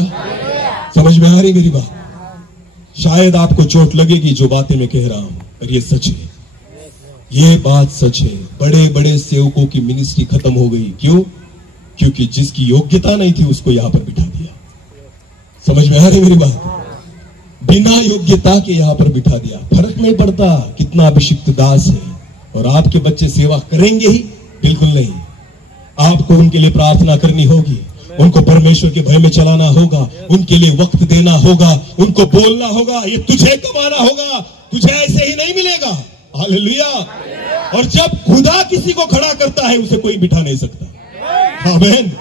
समझ में आ रही मेरी बात? शायद आपको चोट लगेगी जो बातें मैं कह रहा हूं, पर ये सच है, ये बात सच है। बड़े बड़े सेवकों की मिनिस्ट्री खत्म हो गई। क्यों? क्योंकि जिसकी योग्यता नहीं थी उसको यहां पर बिठा दिया। समझ में आ रही मेरी बात? बिना योग्यता के यहां पर बिठा दिया। फर्क नहीं पड़ता कितना अभिषिक्त दास है, और आपके बच्चे सेवा करेंगे ही? बिल्कुल नहीं। आपको उनके लिए प्रार्थना करनी होगी, उनको परमेश्वर के भय में चलाना होगा, उनके लिए वक्त देना होगा, उनको बोलना होगा, ये तुझे कमाना होगा, तुझे ऐसे ही नहीं मिलेगा। हालेलुया। और जब खुदा किसी को खड़ा करता है उसे कोई बिठा नहीं सकता। आमीन।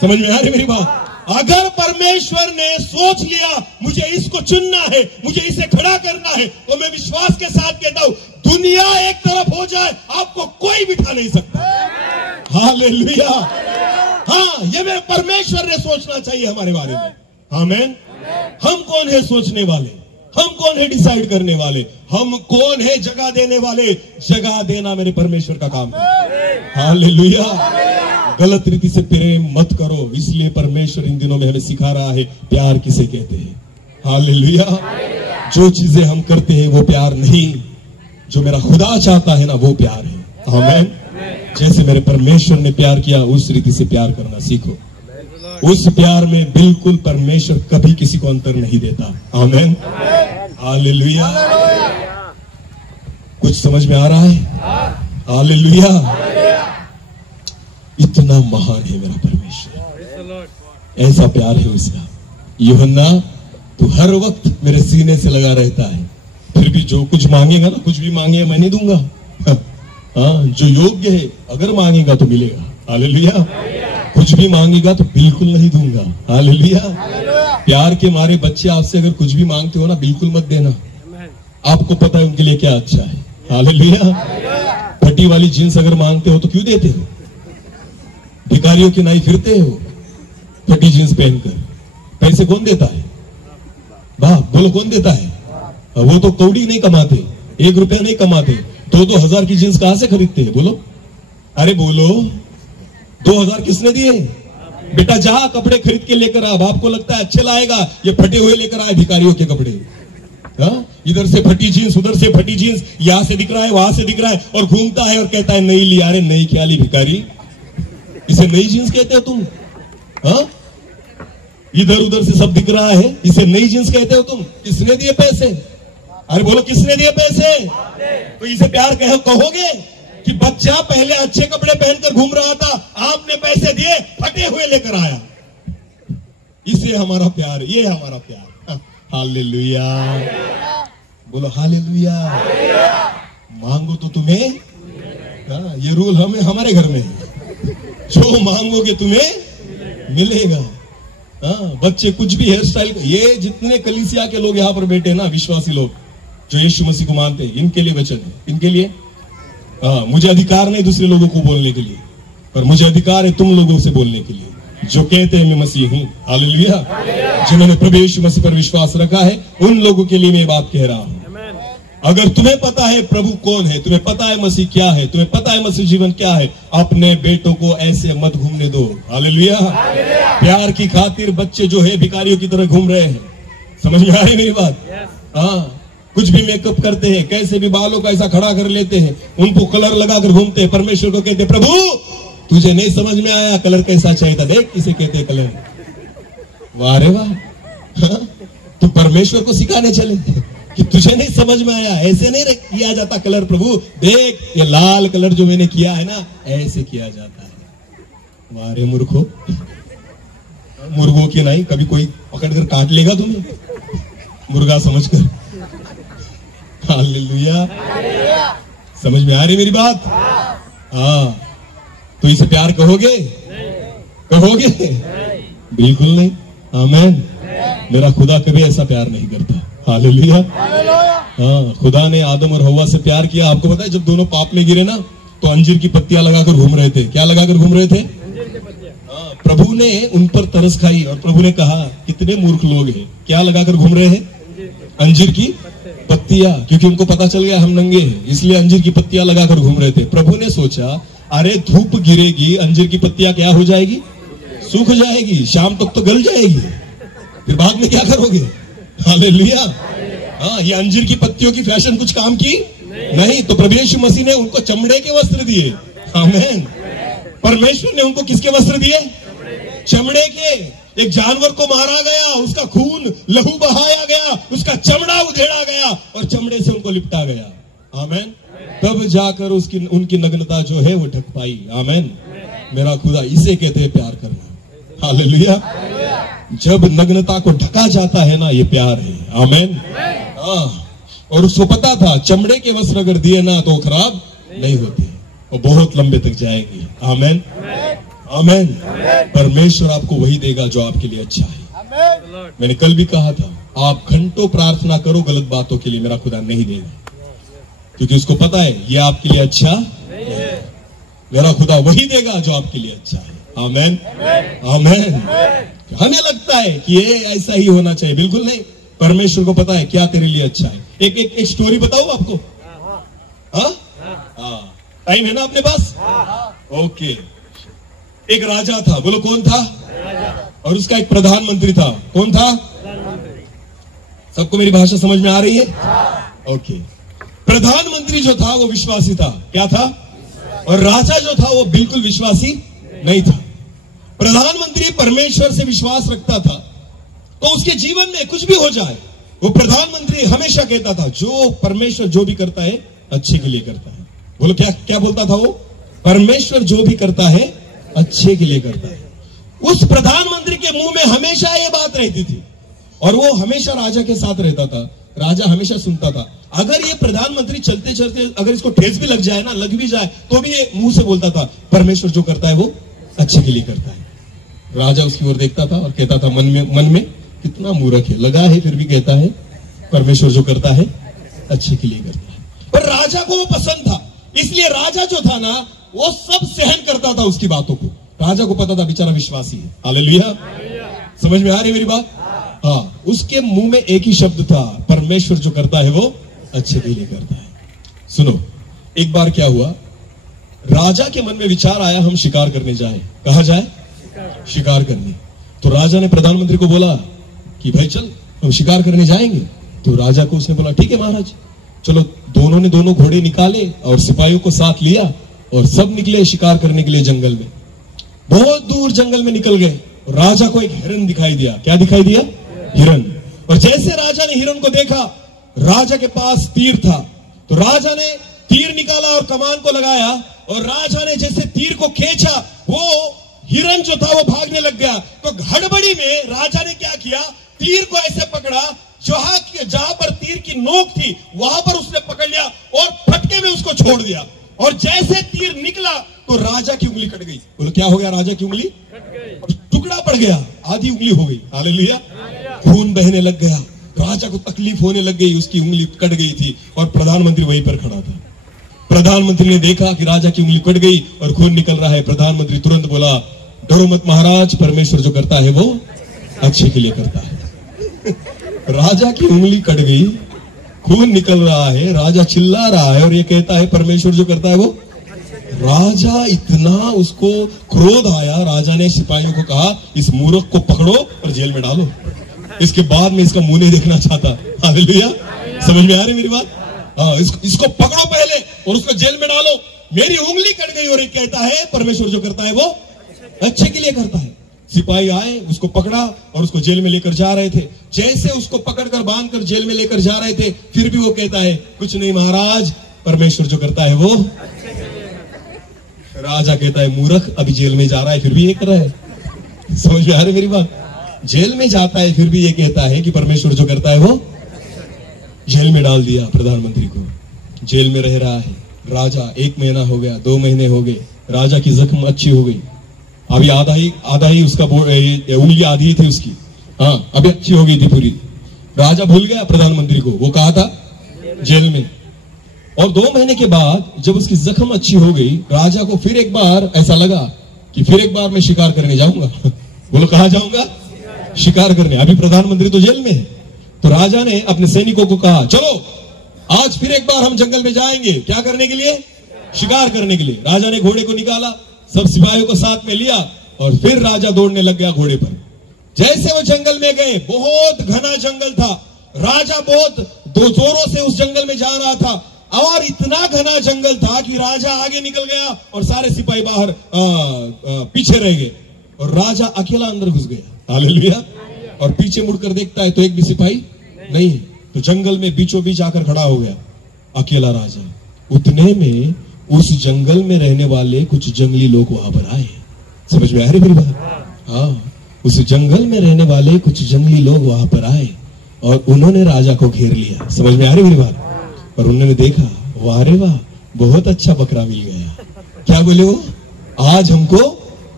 समझ में आ रही मेरी बात? अगर परमेश्वर ने सोच लिया मुझे इसको चुनना है, मुझे इसे खड़ा करना है, तो मैं विश्वास के साथ कहता हूं दुनिया एक तरफ हो जाए, आपको कोई बिठा नहीं सकता। हालेलुया। हाँ, ये मेरे परमेश्वर ने सोचना चाहिए हमारे बारे में। आमीन। हम कौन है सोचने वाले? हम कौन है डिसाइड करने वाले? हम कौन है जगह देने वाले? जगह देना मेरे परमेश्वर का काम है। हालेलुया। गलत रीति से प्रेम मत करो, इसलिए परमेश्वर इन दिनों में हमें सिखा रहा है प्यार किसे कहते हैं। हालेलुया। जो चीजें हम करते हैं वो प्यार नहीं, जो मेरा खुदा चाहता है ना वो प्यार है। आमीन। जैसे मेरे परमेश्वर ने प्यार किया उस रीति से प्यार करना सीखो। उस प्यार में बिल्कुल परमेश्वर कभी किसी को अंतर नहीं देता। आमीन। हालेलुया। कुछ समझ में आ रहा है? हालेलुया। इतना महान है मेरा परमेश्वर, ऐसा प्यार है उसका। यूहन्ना तू हर वक्त मेरे सीने से लगा रहता है, फिर भी जो कुछ मांगेगा ना, कुछ भी मांगे मैं नहीं दूंगा। हाँ, जो योग्य है अगर मांगेगा तो मिलेगा। हालेलुया। कुछ भी मांगेगा तो बिल्कुल नहीं दूंगा। हालेलुया। प्यार के मारे बच्चे आपसे अगर कुछ भी मांगते हो ना, बिल्कुल मत देना। आपको पता है उनके लिए क्या अच्छा है। हालेलुया। फटी वाली जींस अगर मांगते हो तो क्यों देते हो? भिखारियों की नाई फिरते हो फटी जींस पहनकर? पैसे कौन देता है? वाह, बोलो कौन देता है? वो तो कौड़ी नहीं कमाते, 1 रुपया नहीं कमाते, 2-2 हजार की जींस कहां से खरीदते हैं? बोलो, अरे बोलो, 2000 किसने दिए? बेटा जा कपड़े खरीद के लेकर आ। आपको लगता है अच्छे लाएगा, ये फटे हुए लेकर आए भिखारियों के कपड़े। इधर से फटी जींस, उधर से फटी जींस, यहां से दिख रहा है, वहां से दिख रहा है, और घूमता है और कहता है नई लिया। अरे नई क्या ली भिखारी? इसे नई जींस कहते हो तुम? हाँ, इधर उधर से सब दिख रहा है, इसे नई जींस कहते हो तुम? किसने दिए पैसे? अरे बोलो, किसने दिए पैसे? तो इसे प्यार कहोगे कि बच्चा पहले अच्छे कपड़े पहनकर घूम रहा था, आपने पैसे दिए, फटे हुए लेकर आया? इसे हमारा प्यार, ये हमारा प्यार। हालेलुया। बोलो हालेलुया। मांगो तो तुम्हें, ये रूल हमें हमारे घर में है, जो मांगोगे तुम्हें मिलेगा। बच्चे कुछ भी हेयर स्टाइल, ये जितने कलीसिया के लोग यहाँ पर बैठे ना, विश्वासी लोग जो यीशु मसीह को मानते हैं, इनके लिए वचन है। इनके लिए मुझे अधिकार नहीं दूसरे लोगों को बोलने के लिए, पर मुझे अधिकार है तुम लोगों से बोलने के लिए जो कहते हैं मैं मसीह हूं। हालेलुया। जिन्होंने प्रभु यीशु मसीह पर विश्वास रखा है, उन लोगों के लिए मैं बात कह रहा हूं। अगर तुम्हें पता है प्रभु कौन है, तुम्हें पता है मसीह क्या है, तुम्हें पता है मसीह जीवन क्या है, अपने बेटों को ऐसे मत घूमने दो। हालेलुया। प्यार की खातिर बच्चे जो है भिखारियों की तरह घूम रहे हैं। समझ में आ रही मेरी बात? हाँ, कुछ भी मेकअप करते हैं, कैसे भी बालों का ऐसा खड़ा कर लेते हैं, उनको कलर लगाकर घूमते हैं। परमेश्वर को कहते प्रभु तुझे नहीं समझ में आया कलर कैसा चाहिए था, देख किसे कहते हैं कलर। वाह रे वाह। तू परमेश्वर को सिखाने चले कि तुझे नहीं समझ में आया, ऐसे नहीं किया जाता कलर। प्रभु देख ये लाल कलर जो मैंने किया है ना, ऐसे किया जाता है। वाह रे मूर्खो। मुर्गों की नहीं, कभी कोई पकड़कर काट लेगा तुम्हें मुर्गा समझकर। हालेलुया, समझ में आ रही मेरी बात? हाँ, तो इसे प्यार कहोगे? कहोगे? बिल्कुल नहीं। आमीन। मेरा खुदा कभी ऐसा प्यार नहीं करता। हालेलुया। हाँ, खुदा ने आदम और हव्वा से प्यार किया। आपको पता है जब दोनों पाप में गिरे ना, तो अंजीर की पत्तियां लगाकर घूम रहे थे। क्या लगाकर घूम रहे थे? हाँ, प्रभु ने उन पर तरस खाई और प्रभु ने कहा कितने मूर्ख लोग हैं, क्या लगाकर घूम रहे हैं? अंजीर की पत्तियां। क्योंकि उनको पता चल गया हम नंगे हैं, इसलिए अंजीर की पत्तियां लगाकर घूम रहे थे। प्रभु ने सोचा अरे धूप गिरेगी, अंजीर की पत्तियां क्या हो जाएगी? सूख जाएगी, शाम तक तो गल जाएगी, फिर बाद में क्या करोगे? हालेलुया। हाँ, ये अंजीर की पत्तियों की फैशन कुछ काम की नहीं। तो प्रभु यीशु मसीह ने उनको चमड़े के वस्त्र दिए। आमीन। परमेश्वर ने उनको किसके वस्त्र दिए? चमड़े के। एक जानवर को मारा गया, उसका खून लहू बहाया गया, उसका चमड़ा उधेड़ा गया और चमड़े से उनको लिपटा गया। आमीन। तब जाकर उनकी नग्नता जो है वो ढक पाई। आमीन। मेरा खुदा, इसे कहते हैं प्यार करना। हालेलुया। जब नग्नता को ढका जाता है ना, ये प्यार है। आमीन। हाँ, और उसको पता था चमड़े के वस्त्र अगर दिए ना तो खराब नहीं होते और बहुत लंबे तक जाएंगे। आमीन। आमीन। परमेश्वर आपको वही देगा जो आपके लिए अच्छा है। मैंने कल भी कहा था, आप घंटों प्रार्थना करो गलत बातों के लिए, मेरा खुदा नहीं देगा, क्योंकि उसको पता है ये आपके लिए अच्छा नहीं है। मेरा खुदा वही देगा जो आपके लिए अच्छा है। आमीन। आमीन। हमें लगता है कि ये ऐसा ही होना चाहिए, बिल्कुल नहीं। परमेश्वर को पता है क्या तेरे लिए अच्छा है। एक स्टोरी बताऊं आपको? हाँ, टाइम है ना अपने पास? ओके। एक राजा था, बोलो कौन था? और उसका एक प्रधानमंत्री था। कौन था? सबको मेरी भाषा समझ में आ रही है? ओके। प्रधानमंत्री जो था वो विश्वासी था। क्या था? और राजा जो था वो बिल्कुल विश्वासी नहीं था। प्रधानमंत्री परमेश्वर से विश्वास रखता था, तो उसके जीवन में कुछ भी हो जाए, वो प्रधानमंत्री हमेशा कहता था जो परमेश्वर जो भी करता है अच्छे के लिए करता है। बोलो क्या क्या बोलता था वो? परमेश्वर जो भी करता है अच्छे के लिए करता है। उस प्रधानमंत्री के मुंह में हमेशा ये बात रहती थी और वो हमेशा राजा के साथ रहता था। राजा हमेशा सुनता था। अगर ये प्रधानमंत्री चलते चलते अगर इसको ठेस भी लग जाए ना, लग भी जाए, तो भी ये मुंह से बोलता था परमेश्वर जो करता है वो अच्छे के लिए करता है। राजा उसकी ओर देखता था और कहता था मन में कितना मूर्ख है, लगा है फिर भी कहता है परमेश्वर जो करता है अच्छे के लिए करता है। पर राजा को वो पसंद था, इसलिए राजा जो था ना वो सब सहन करता था उसकी बातों को। राजा को पता था बेचारा विश्वासी है। हालेलुया। समझ में आ रही मेरी बात? हाँ, उसके मुंह में एक ही शब्द था, परमेश्वर जो करता है वो अच्छे के लिए करता है। सुनो, एक बार क्या हुआ, राजा के मन में विचार आया हम शिकार करने जाएं। कहा जाए? शिकार करने। तो राजा ने प्रधानमंत्री को बोला कि भाई चल हम शिकार करने जाएंगे। तो राजा को उसने बोला ठीक है महाराज, चलो। दोनों ने दोनों घोड़े निकाले और सिपाहियों को साथ लिया और सब निकले शिकार करने के लिए जंगल में। बहुत दूर जंगल में निकल गए। राजा को एक हिरन दिखाई दिया। क्या दिखाई दिया? हिरन। और जैसे राजा ने हिरन को देखा, राजा के पास तीर था, तो राजा ने तीर निकाला और कमान को लगाया और राजा ने जैसे तीर को खींचा, वो हिरन जो था वो भागने लग गया। तो हड़बड़ी में राजा ने क्या किया, तीर को ऐसे पकड़ा, जहां पर तीर की नोक थी वहां पर उसने पकड़ लिया और फटके में उसको छोड़ दिया। और जैसे तीर निकला तो राजा की उंगली कट गई। बोलो क्या हो गया? राजा की उंगली टुकड़ा पड़ गया, आधी उंगली हो गई। हालेलुया। खून बहने लग गया, राजा को तकलीफ होने लग गई, उसकी उंगली कट गई थी और प्रधानमंत्री वहीं पर खड़ा था। प्रधानमंत्री ने देखा कि राजा की उंगली कट गई और खून निकल रहा है। प्रधानमंत्री तुरंत बोला डरो मत महाराज, परमेश्वर जो करता है वो अच्छे के लिए करता है। राजा की उंगली कट गई, खून निकल रहा है, राजा चिल्ला रहा है और ये कहता है परमेश्वर जो करता है वो। राजा इतना उसको क्रोध आया, राजा ने सिपाहियों को कहा इस मूर्ख को पकड़ो और जेल में डालो, इसके बाद में इसका मुंह नहीं देखना चाहता। हालेलुया। समझ में आ रही मेरी बात? हाँ, इसको पकड़ो पहले और उसको जेल में डालो। मेरी उंगली कट गई और ये कहता है परमेश्वर जो करता है वो अच्छे के लिए करता है। सिपाही आए, उसको पकड़ा और उसको जेल में लेकर जा रहे थे। जैसे उसको पकड़कर बांधकर जेल में लेकर जा रहे थे, फिर भी वो कहता है कुछ नहीं महाराज, परमेश्वर जो करता है वो। राजा कहता है मूर्ख, अभी जेल में जा रहा है फिर भी ये कर रहा है। समझ में आ रही मेरी बात? जेल में जाता है फिर भी ये कहता है कि परमेश्वर जो करता है वो। जेल में डाल दिया प्रधानमंत्री को, जेल में रह रहा है राजा। 1 महीना हो गया, 2 महीने हो गए, राजा की जख्म अच्छी हो गई। अभी आधा ही उसका उंगली आधी थी उसकी, हाँ अभी अच्छी हो गई थी पूरी। राजा भूल गया प्रधानमंत्री को, वो कहा था जेल में। और 2 महीने के बाद जब उसकी जख्म अच्छी हो गई, राजा को फिर एक बार ऐसा लगा कि फिर एक बार मैं शिकार करने जाऊंगा। बोलो कहां जाऊंगा? शिकार करने। अभी प्रधानमंत्री तो जेल में है। तो राजा ने अपने सैनिकों को कहा, चलो आज फिर एक बार हम जंगल में जाएंगे। क्या करने के लिए? शिकार करने के लिए। राजा ने घोड़े को निकाला, सब सिपाहियों को साथ में लिया और फिर राजा दौड़ने लग गया घोड़े पर। जैसे वो जंगल में गए, बहुत घना जंगल था, राजा बहुत जोरों से उस जंगल में जा रहा था और इतना घना जंगल था कि राजा आगे निकल गया और सारे सिपाही बाहर पीछे रह गए और राजा अकेला अंदर घुस गया। हालेलुया। और पीछे मुड़कर देखता है तो एक भी सिपाही नहीं है। तो जंगल में बीचों बीच आकर खड़ा हो गया अकेला राजा। उतने में उस जंगल में रहने वाले कुछ जंगली लोग वहां पर आए। समझ में आ रही मेरी बात? हाँ, उस जंगल में रहने वाले कुछ जंगली लोग वहां पर आए और उन्होंने राजा को घेर लिया। समझ में आ रही मेरी बात? और उन्होंने देखा, वाह रे वाह, बहुत अच्छा बकरा मिल गया। क्या बोले वो? आज हमको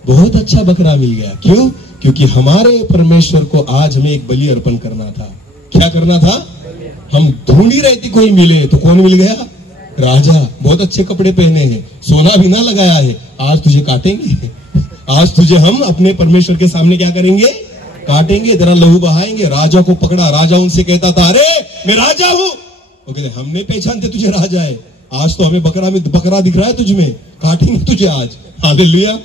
बहुत अच्छा बकरा मिल गया। क्यों? क्योंकि हमारे परमेश्वर को आज हमें एक बलि अर्पण करना था। क्या करना था? हम ढूंढ ही रहे थे कोई मिले, तो कौन मिल गया? राजा। बहुत अच्छे कपड़े पहने हैं, सोना भी ना लगाया है। आज तुझे काटेंगे, आज तुझे हम अपने परमेश्वर के सामने क्या करेंगे? काटेंगे, तेरा लहू बहाएंगे। राजा को पकड़ा। राजा उनसे कहता था, अरे मैं राजा हूं। वो कहते, हम नहीं पहचानते तुझे राजा है। आज तो हमें बकरा दिख रहा है तुझमें, काटेंगे तुझे आज। हालेलुया।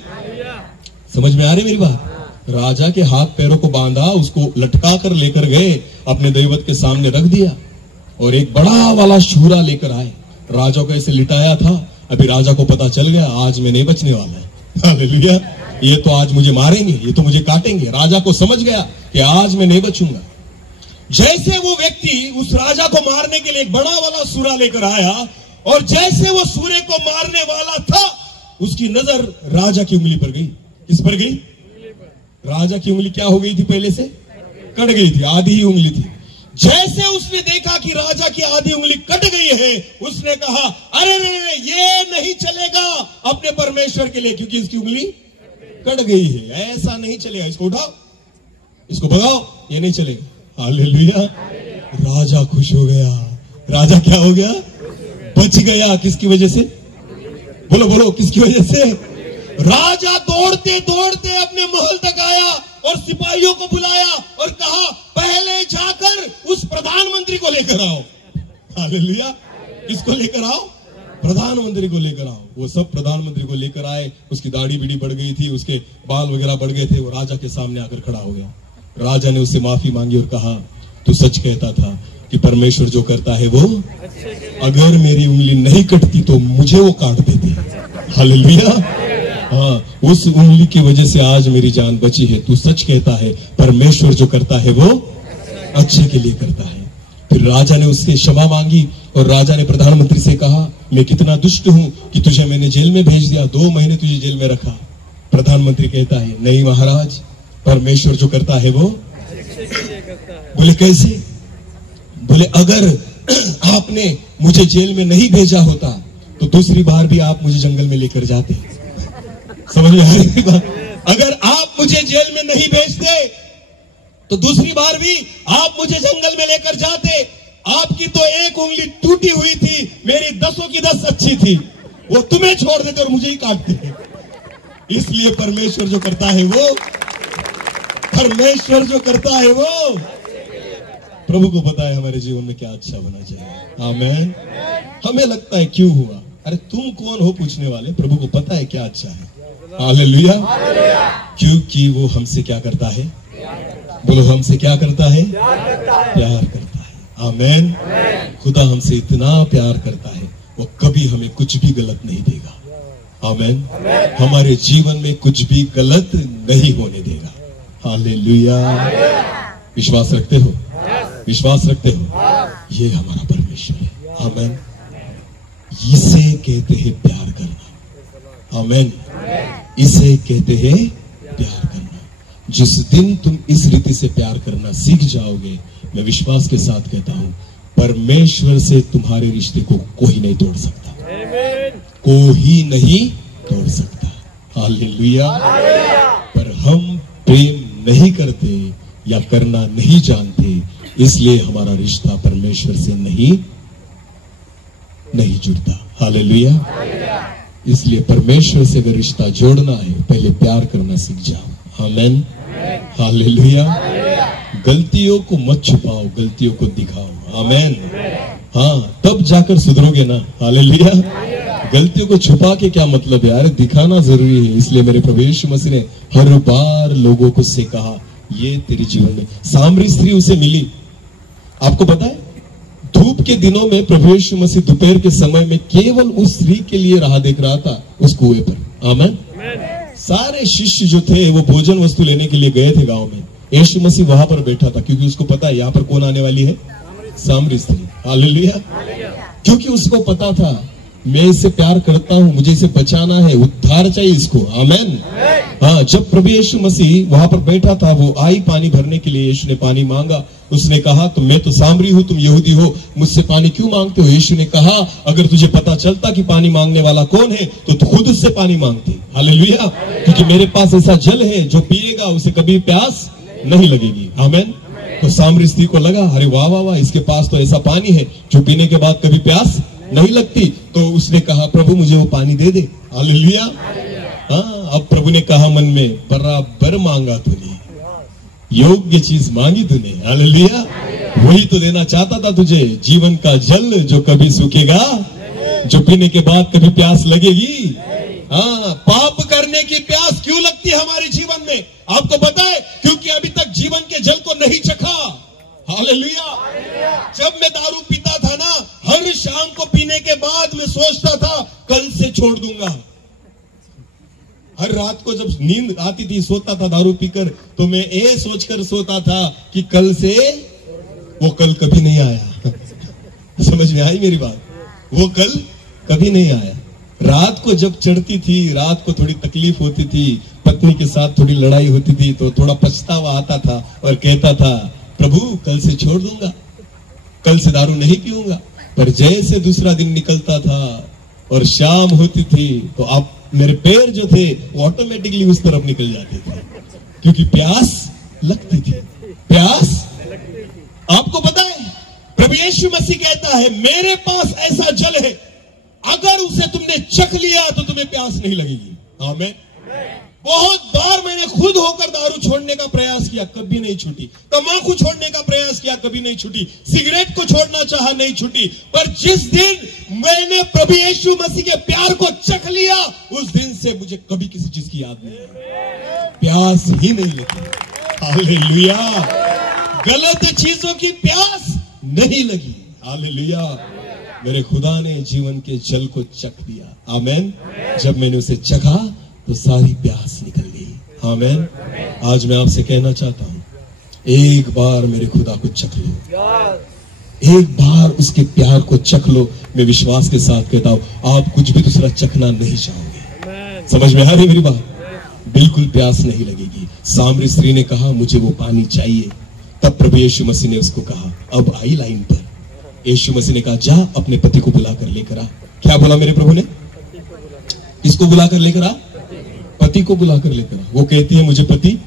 समझ में आ रही मेरी बात? राजा के हाथ पैरों को बांधा, उसको लटका कर लेकर गए, अपने दैवत के सामने रख दिया और एक बड़ा वाला शूरा लेकर आए। राजा को ऐसे लिटाया था। अभी राजा को पता चल गया, आज मैं नहीं बचने वाला है। हालेलुया। ये तो आज मुझे मारेंगे, ये तो मुझे काटेंगे। राजा को समझ गया कि आज मैं नहीं बचूंगा। जैसे वो व्यक्ति उस राजा को मारने के लिए एक बड़ा वाला सूरा लेकर आया और जैसे वो सूरे को मारने वाला था, उसकी नजर राजा की उंगली पर गई। किस पर गई? राजा की उंगली क्या हो गई थी? पहले से कट गई थी, आधी ही उंगली थी। जैसे उसने देखा कि राजा की आधी उंगली कट गई है, उसने कहा, अरे ये नहीं चलेगा अपने परमेश्वर के लिए, क्योंकि इसकी उंगली कट गई है। ऐसा नहीं चलेगा, इसको उठाओ, इसको भगाओ, ये नहीं चलेगा। हालेलुया। राजा खुश हो गया। राजा क्या हो गया? बच गया। किसकी वजह से? बोलो बोलो, किसकी वजह से? राजा दौड़ते दौड़ते अपने महल तक आया और सिपाहियों को बुलाया और कहा, पहले जाकर उस प्रधानमंत्री को लेकर आओ। हालेलुया। किसको लेकर आओ? प्रधानमंत्री को लेकर आओ। वो सब प्रधानमंत्री को लेकर आए। उसकी दाढ़ी बीड़ी बढ़ गई थी, उसके बाल वगैरह बढ़ गए थे। वो राजा के सामने आकर खड़ा हो गया। राजा ने उससे माफी मांगी और कहा, तू सच कहता था कि परमेश्वर जो करता है वो, अगर मेरी उंगली नहीं कटती तो मुझे वो काट देते। हालेलुया। हाँ, उस उंगली की वजह से आज मेरी जान बची है। तू सच कहता है, परमेश्वर जो करता है वो अच्छे के लिए करता है। फिर राजा ने उससे क्षमा मांगी और राजा ने प्रधानमंत्री से कहा, मैं कितना दुष्ट हूं कि तुझे मैंने जेल में भेज दिया, 2 महीने तुझे जेल में रखा। प्रधानमंत्री कहता है, नहीं महाराज, परमेश्वर जो करता है वो। बोले कैसे? बोले अगर आपने मुझे जेल में नहीं भेजा होता तो दूसरी बार भी आप मुझे जंगल में लेकर जाते। समझ में आ रही बात? अगर आप मुझे जेल में नहीं भेजते तो दूसरी बार भी आप मुझे जंगल में लेकर जाते। आपकी तो एक उंगली टूटी हुई थी, मेरी 10 की 10 अच्छी थी। वो तुम्हें छोड़ देते और मुझे ही काटते। इसलिए परमेश्वर जो करता है वो, परमेश्वर जो करता है वो, प्रभु को पता है हमारे जीवन में क्या अच्छा होना चाहिए। आमीन। हमें लगता है क्यों हुआ? अरे तुम कौन हो पूछने वाले? प्रभु को पता है क्या अच्छा है। हालेलुया। क्योंकि वो हमसे क्या करता है? बोलो, हमसे क्या करता है? प्यार करता है। आमीन। खुदा हमसे इतना प्यार करता है, वो कभी हमें कुछ भी गलत नहीं देगा। आमीन। हमारे जीवन में कुछ भी गलत नहीं होने देगा। हालेलुया। विश्वास रखते हो? विश्वास रखते हो? ये हमारा परमेश्वर है। आमीन। इसे कहते हैं प्यार करना। आमीन। इसे कहते हैं प्यार करना। जिस दिन तुम इस रीति से प्यार करना सीख जाओगे, मैं विश्वास के साथ कहता हूं, परमेश्वर से तुम्हारे रिश्ते को कोई नहीं तोड़ सकता, कोई नहीं तोड़ सकता। हालेलुया। पर हम प्रेम नहीं करते या करना नहीं जानते, इसलिए हमारा रिश्ता परमेश्वर से नहीं जुड़ता। हालेलुया। इसलिए परमेश्वर से अगर रिश्ता जोड़ना है, पहले प्यार करना सीख जाओ। आमेन। हालेलुया। गलतियों को मत छुपाओ, गलतियों को दिखाओ। आमेन। हाँ, तब जाकर सुधरोगे ना। हालेलुया। गलतियों को छुपा के क्या मतलब है यार, दिखाना जरूरी है। इसलिए मेरे प्रभु यीशु मसीह ने हर बार लोगों को से कहा, ये तेरे जीवन में। सामरी स्त्री उसे मिली, आपको पता है, धूप के दिनों में प्रभु यीशु मसीह दोपहर के समय में केवल उस स्त्री के लिए राह देख रहा था उस कुएं पर। आमेन। सारे शिष्य जो थे वो भोजन वस्तु लेने के लिए गए थे गांव में। यीशु मसीह वहां पर बैठा था, क्योंकि उसको पता है यहाँ पर कौन आने वाली है, सामरी स्त्री। हालेलुया। क्योंकि उसको पता था मैं इससे प्यार करता हूं, मुझे इसे बचाना है, उद्धार चाहिए इसको। आमेन। हाँ, जब प्रभु यीशु मसीह वहां पर बैठा था, वो आई पानी भरने के लिए। यीशु ने पानी मांगा, उसने कहा तो मैं तो सामरी हूं, तुम यहूदी हो, मुझसे पानी क्यों मांगते हो? यीशु ने कहा, अगर तुझे पता चलता कि पानी मांगने वाला कौन है तो तू खुद से पानी मांगती। हालेलुया। क्योंकि मेरे पास ऐसा जल है जो पिएगा उसे कभी प्यास नहीं लगेगी। आमेन। तो सामरी स्त्री को लगा, अरे वाह वाह वाह, इसके पास तो ऐसा पानी है जो पीने के बाद कभी प्यास नहीं लगती। तो उसने कहा, प्रभु मुझे वो पानी दे दे। हालेलुया। हाँ, अब प्रभु ने कहा मन में, बराबर मांगा तूने, योग्य चीज मांगी तूने। हालेलुया। वही तो देना चाहता था तुझे, जीवन का जल जो कभी सूखेगा, जो पीने के बाद कभी प्यास लगेगी। हाँ, पाप करने की प्यास क्यों लगती है हमारे जीवन में? आपको पता है, क्योंकि अभी तक जीवन के जल को नहीं चखा। हालेलुया। जब मैं दारू पीता था ना, हर शाम को पीने के बाद मैं सोचता था कल से छोड़ दूंगा। हर रात को जब नींद आती थी, सोता था दारू पीकर, तो मैं ये सोचकर सोता था कि कल से, वो कल कभी नहीं आया। समझ में आई मेरी बात? वो कल कभी नहीं आया। रात को जब चढ़ती थी, रात को थोड़ी तकलीफ होती थी, पत्नी के साथ थोड़ी लड़ाई होती थी, तो थोड़ा पछतावा आता था और कहता था, प्रभु कल से छोड़ दूंगा, कल से दारू नहीं पीऊंगा। पर जैसे दूसरा दिन निकलता था और शाम होती थी, तो अब मेरे पैर जो थे वो ऑटोमेटिकली उस तरफ निकल जाते थे, क्योंकि प्यास लगती थी। प्यास, आपको पता है, प्रभु यीशु मसीह कहता है, मेरे पास ऐसा जल है, अगर उसे तुमने चख लिया तो तुम्हें प्यास नहीं लगेगी। आमीन। बहुत बार मैंने खुद होकर दारू छोड़ने का प्रयास किया, कभी नहीं छूटी। तंबाकू छोड़ने का प्रयास किया, कभी नहीं छूटी। सिगरेट को छोड़ना चाहा, नहीं छूटी। पर जिस दिन मैंने प्रभु यीशु मसीह के प्यार को चख लिया, उस दिन से मुझे कभी किसी चीज की याद नहीं आई, प्यास ही नहीं लगी। हालेलुया। गलत चीजों की प्यास नहीं लगी। हालेलुया। मेरे खुदा ने जीवन के जल को चख दिया। आमीन। जब मैंने उसे चखा तो सारी प्यास निकल गई। आमीन। आज मैं आपसे कहना चाहता हूं, एक बार मेरे खुदा को चख लो, एक बार उसके प्यार को चख लो। मैं विश्वास के साथ कहता हूं, आप कुछ भी दूसरा चखना नहीं चाहोगे। समझ में आ रही मेरी बात? बिल्कुल प्यास नहीं लगेगी। सामरी स्त्री ने कहा, मुझे वो पानी चाहिए। तब प्रभु यीशु मसीह ने उसको कहा, अब आई लाइन पर। यीशु मसीह ने कहा, जा अपने पति को बुलाकर लेकर आ। क्या बोला मेरे प्रभु ने? इसको बुलाकर लेकर आ, पति को बुलाकर लेकर आ। वो कहती है, मुझे पति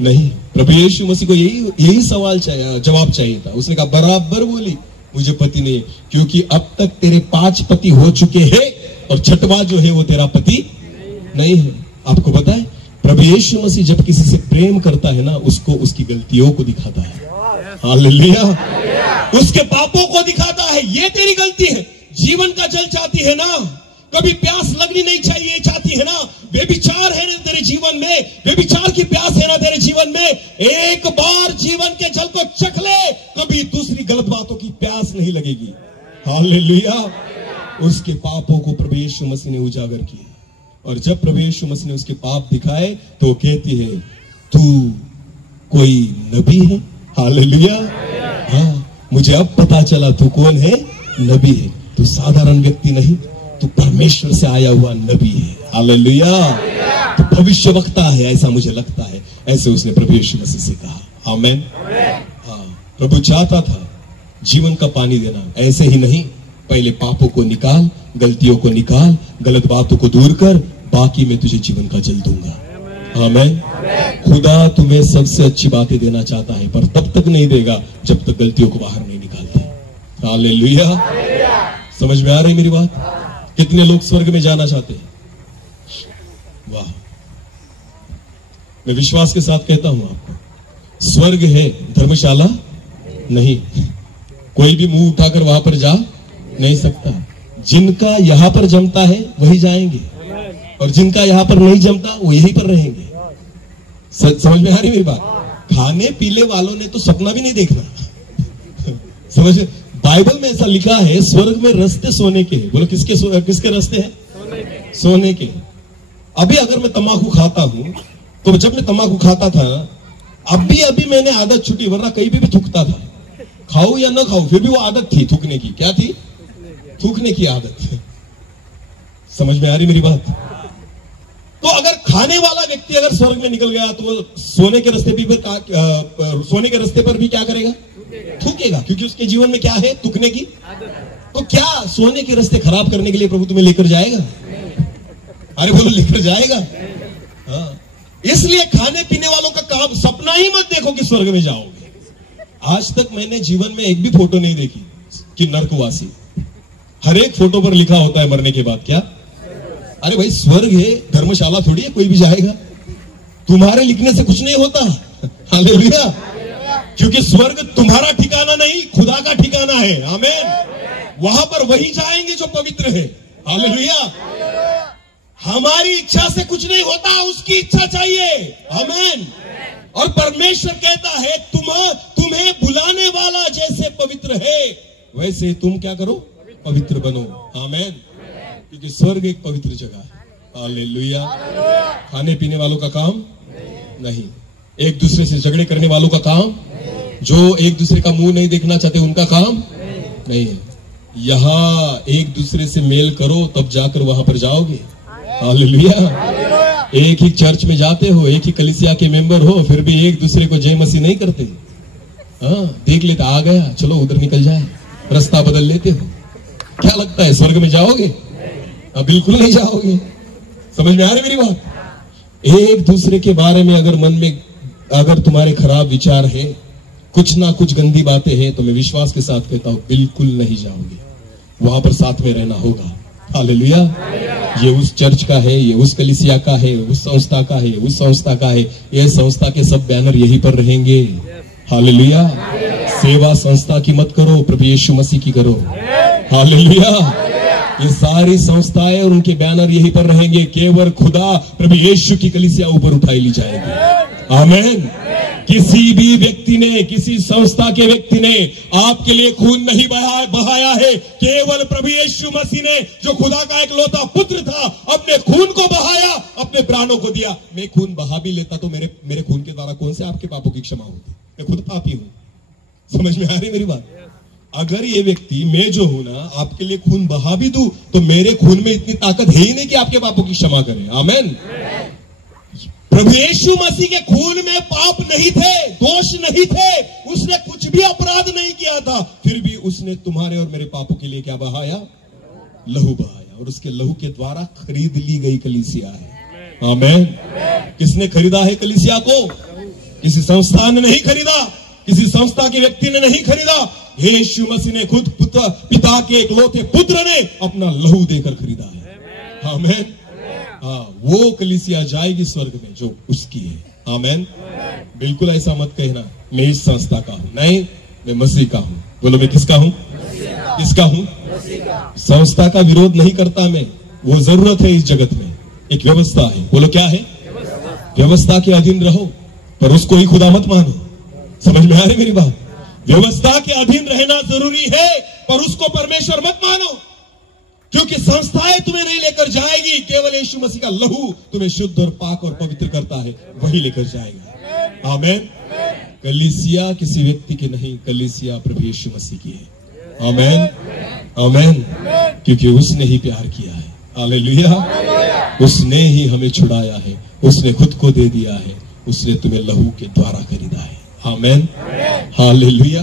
नहीं। प्रभु यीशु मसीह को यही सवाल चाहिए, जवाब चाहिए था। उसने कहा, बराबर बोली, मुझे पति नहीं, क्योंकि अब तक तेरे 5 पति हो चुके हैं और छठवां जो है वो तेरा पति नहीं है। आपको पता है, प्रभु यीशु मसीह जब किसी से प्रेम करता है ना, उसको उसकी गलतियों को दिखाता है। हालेलुया। उसके पापों को दिखाता है, ये तेरी गलती है। जीवन का जल चाहती है ना, कभी प्यास लगनी नहीं चाहिए चाहती है ना, व्यभिचार है ना तेरे जीवन में, व्यभिचार की प्यास है ना तेरे जीवन में, एक बार जीवन के जल को चख ले, कभी दूसरी गलत बातों की प्यास नहीं लगेगी। हालेलुया। उसके पापों को प्रभु यीशु मसीह ने उजागर किया, और जब प्रभु यीशु मसीह ने उसके पाप दिखाए तो कहती है, तू कोई नबी है। हालेलुया। हाँ, मुझे अब पता चला तू कौन है, नबी है। तू साधारण व्यक्ति नहीं, तू परमेश्वर से आया हुआ नबी है। हालेलुया। तू भविष्यवक्ता है, ऐसा मुझे लगता है। ऐसे उसने प्रभु यीशु मसीह से कहा। आमेन। हाँ, प्रभु चाहता था जीवन का पानी देना, ऐसे ही नहीं, पहले पापों को निकाल, गलतियों को निकाल, गलत बातों को दूर कर, बाकी मैं तुझे जीवन का जल दूंगा। आमेन। खुदा तुम्हें सबसे अच्छी बातें देना चाहता है, पर तब तक नहीं देगा जब तक गलतियों को बाहर नहीं निकालते। हालेलुया। समझ में आ रही मेरी बात? कितने लोग स्वर्ग में जाना चाहते हैं? वाह, मैं विश्वास के साथ कहता हूं आपको, स्वर्ग है, धर्मशाला नहीं। कोई भी मुंह उठाकर वहां पर जा नहीं सकता। जिनका यहां पर जमता है वही जाएंगे, और जिनका यहां पर नहीं जमता वो यहीं पर रहेंगे। समझ में आ रही मेरी बात? खाने पीने वालों ने तो सपना भी नहीं देखना। समझ, बाइबल में ऐसा लिखा है, स्वर्ग में रास्ते सोने के। बोलो किसके रास्ते हैं? सोने के। अभी अगर मैं तंबाकू खाता हूं, तो जब मैं तंबाकू खाता था, अभी मैंने आदत छुटी, वरना कहीं भी थूकता था। खाऊं या ना खाऊं, फिर भी वो आदत थी थूकने की। क्या थी? थूकने की आदत। समझ में आ रही मेरी बात? तो अगर खाने वाला व्यक्ति अगर स्वर्ग में निकल गया, तो वो सोने के रास्ते पर भी क्या करेगा? थूकेगा, क्योंकि उसके जीवन में क्या है? थूकने की। तो क्या सोने के रास्ते खराब करने के लिए प्रभु तुम्हें लेकर जाएगा? अरे बोलो, लेकर जाएगा। हाँ, इसलिए खाने पीने वालों का काम, सपना ही मत देखो कि स्वर्ग में जाओगे। आज तक मैंने जीवन में एक भी फोटो नहीं देखी कि नरकवासी। हर एक फोटो पर लिखा होता है मरने के बाद क्या? अरे भाई, स्वर्ग है, धर्मशाला थोड़ी है, कोई भी जाएगा। तुम्हारे लिखने से कुछ नहीं होता। हालेलुया। क्योंकि स्वर्ग तुम्हारा ठिकाना नहीं, खुदा का ठिकाना है। आमीन। वहां पर वही जाएंगे जो पवित्र है। हालेलुया। हमारी इच्छा से कुछ नहीं होता, उसकी इच्छा चाहिए। आमीन। और परमेश्वर कहता है, तुम्हें बुलाने वाला जैसे पवित्र है, वैसे तुम क्या करो? पवित्र बनो। आमीन। क्योंकि स्वर्ग एक पवित्र जगह है। हालेलुया। खाने पीने वालों का काम नहीं, एक दूसरे से झगड़े करने वालों का काम, जो एक दूसरे का मुंह नहीं देखना चाहते उनका काम नहीं है। यहां एक दूसरे से मेल करो, तब जाकर वहां पर जाओगे। हालेलुया। एक ही चर्च में जाते हो, एक ही कलीसिया के मेंबर हो, फिर भी एक दूसरे को जय मसीह नहीं करते। हाँ, देख लेते, आ गया, चलो उधर निकल जाए, रास्ता बदल लेते हो। क्या लगता है स्वर्ग में जाओगे? बिल्कुल नहीं जाओगे। समझ में आ रही मेरी बात? एक दूसरे के बारे में अगर मन में अगर तुम्हारे खराब विचार है, कुछ ना कुछ गंदी बातें हैं, तो मैं विश्वास के साथ कहता हूं, बिल्कुल नहीं जाओगे। वहां पर साथ में रहना होगा। हालेलुया। ये उस चर्च का है, ये उस कलीसिया का है, उस संस्था का है, उस संस्था का है, ये संस्था के सब बैनर यहीं पर रहेंगे। हालेलुया। सेवा संस्था की मत करो, प्रभु यीशु मसीह की करो। हालेलुया। ये सारी संस्थाएं और उनके बैनर यहीं पर रहेंगे। केवल खुदा प्रभु यीशु की कलीसिया ऊपर उठाई ली जाएगी। आमीन। किसी भी व्यक्ति ने, किसी संस्था के व्यक्ति ने आपके लिए खून नहीं बहाया है। केवल प्रभु यीशु मसीह ने, जो खुदा का एकलौता पुत्र था, अपने खून को बहाया, अपने प्राणों को दिया। मैं खून बहा भी लेता तो मेरे खून के द्वारा कौन से आपके पापों की क्षमा होती? मैं खुद पापी हूं। समझ में आ रही मेरी बात? अगर ये व्यक्ति, मैं जो हूं ना, आपके लिए खून बहा भी दूं, तो मेरे खून में इतनी ताकत है ही नहीं कि आपके पापों की क्षमा करे। आमीन। प्रभु यीशु मसीह के खून में पाप नहीं थे, दोष नहीं थे, उसने कुछ भी अपराध नहीं किया था, फिर भी उसने तुम्हारे और मेरे पापों के लिए क्या बहाया? लहू बहाया। और उसके लहू के द्वारा खरीद ली गई कलीसिया है। आमीन। किसने खरीदा है कलीसिया को? किसी संस्था ने नहीं खरीदा, किसी संस्था के व्यक्ति ने नहीं खरीदा। यीशु मसीह ने खुद पिता के एकलौते पुत्र ने अपना लहू देकर खरीदा है। आमीन। हाँ, वो कलीसिया जाएगी स्वर्ग में जो उसकी है। आमीन। बिल्कुल ऐसा मत कहना, मैं इस संस्था का हूं। नहीं, मैं मसीह का हूं। बोलो, मैं किसका हूं? किसका हूं? संस्था का विरोध नहीं करता मैं। वो जरूरत है इस जगत में, एक व्यवस्था है। बोलो, क्या है? व्यवस्था के अधीन रहो, पर उसको ही खुदा मत मानो। समझ में आ रही मेरी बात? व्यवस्था के अधीन रहना जरूरी है, पर उसको परमेश्वर मत मानो, क्योंकि संस्थाएं तुम्हें नहीं लेकर जाएगी। केवल यीशु मसीह का लहू तुम्हें शुद्ध और पाक और पवित्र करता है, वही लेकर जाएगा। आमीन। कलीसिया किसी व्यक्ति की नहीं, कलीसिया प्रभु यीशु मसीह की है। आमीन। आमीन। क्योंकि उसने ही प्यार किया है। हालेलुया। उसने ही हमें छुड़ाया है, उसने खुद को दे दिया है। उसने तुम्हें लहू के द्वारा खरीदा है। आमेन, हालेलुया।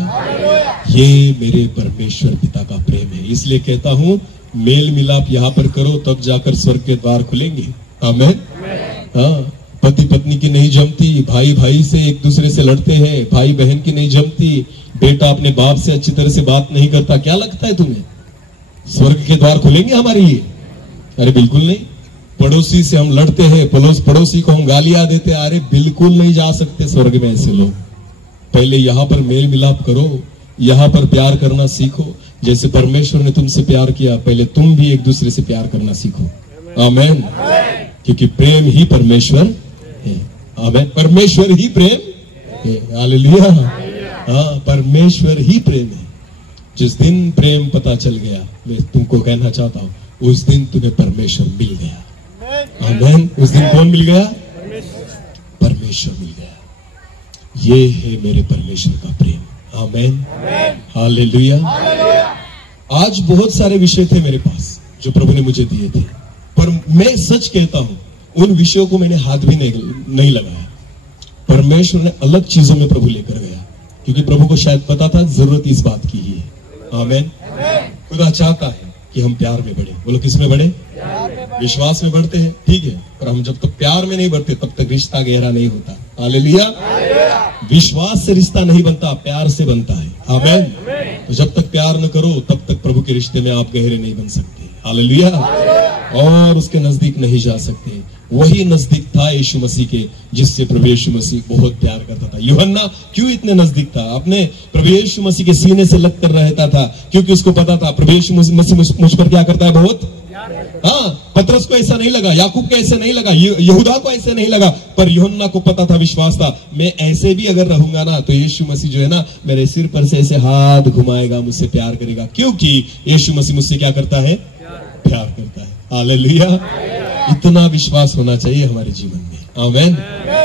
ये मेरे परमेश्वर पिता का प्रेम है। इसलिए कहता हूं मेल मिलाप यहाँ पर करो, तब जाकर स्वर्ग के द्वार खुलेंगे। आमेन। हाँ, पति पत्नी की नहीं जमती, भाई भाई से एक दूसरे से लड़ते हैं, भाई बहन की नहीं जमती, बेटा अपने बाप से अच्छी तरह से बात नहीं करता, क्या लगता है तुम्हें स्वर्ग के द्वार खुलेंगे हमारे लिए? अरे बिल्कुल नहीं। पड़ोसी से हम लड़ते हैं, पड़ोसी को हम गालियां देते हैं, अरे बिल्कुल नहीं जा सकते स्वर्ग में ऐसे लोग। पहले यहां पर मेल मिलाप करो, यहां पर प्यार करना सीखो। जैसे परमेश्वर ने तुमसे प्यार किया, पहले तुम भी एक दूसरे से प्यार करना सीखो। आमेन। क्योंकि प्रेम ही परमेश्वर है। आमेन। परमेश्वर ही प्रेम है। हालेलुया। हाँ, परमेश्वर ही प्रेम है। जिस दिन प्रेम पता चल गया, मैं तुमको कहना चाहता हूं, उस दिन तुम्हें परमेश्वर मिल गया। आमेन। उस दिन कौन मिल गया? परमेश्वर मिल गया। ये है मेरे परमेश्वर का प्रेम। आमेन, हालेलुया। आज बहुत सारे विषय थे मेरे पास जो प्रभु ने मुझे दिए थे, पर मैं सच कहता हूं उन विषयों को मैंने हाथ भी नहीं लगाया। परमेश्वर ने अलग चीजों में प्रभु लेकर गया, क्योंकि प्रभु को शायद पता था जरूरत इस बात की ही है। आमेन। खुदा चाहता है कि हम प्यार में बढ़े। बोलो, किस में बढ़े? विश्वास में बढ़ते हैं, ठीक है, पर हम जब तक प्यार में नहीं बढ़ते तब तक रिश्ता गहरा नहीं होता। हालेलुया। विश्वास से रिश्ता नहीं बनता, प्यार से बनता है। आमेन। तो जब तक प्यार न करो तब तक प्रभु के रिश्ते में आप गहरे नहीं बन सकते। हालेलुया। और उसके नजदीक नहीं जा सकते। वही नजदीक था यीशु मसीह के, जिससे प्रभु यीशु मसीह बहुत प्यार करता था। यूहन्ना क्यों इतने नजदीक था? अपने प्रभु यीशु मसीह के सीने से लग कर रहता था, क्योंकि उसको पता था प्रभु यीशु मसीह मुझ पर क्या करता है, बहुत। हाँ, पतरस को ऐसा नहीं लगा, याकूब को ऐसे नहीं लगा, यहूदा को ऐसे नहीं लगा, पर यूहन्ना को पता था, विश्वास था, मैं ऐसे भी अगर रहूंगा ना तो यीशु मसीह जो है ना मेरे सिर पर से ऐसे हाथ घुमाएगा, मुझसे प्यार करेगा, क्योंकि यीशु मसीह मुझसे क्या करता है? प्यार करता है। हालेलुया। इतना विश्वास होना चाहिए हमारे जीवन में। आमेन।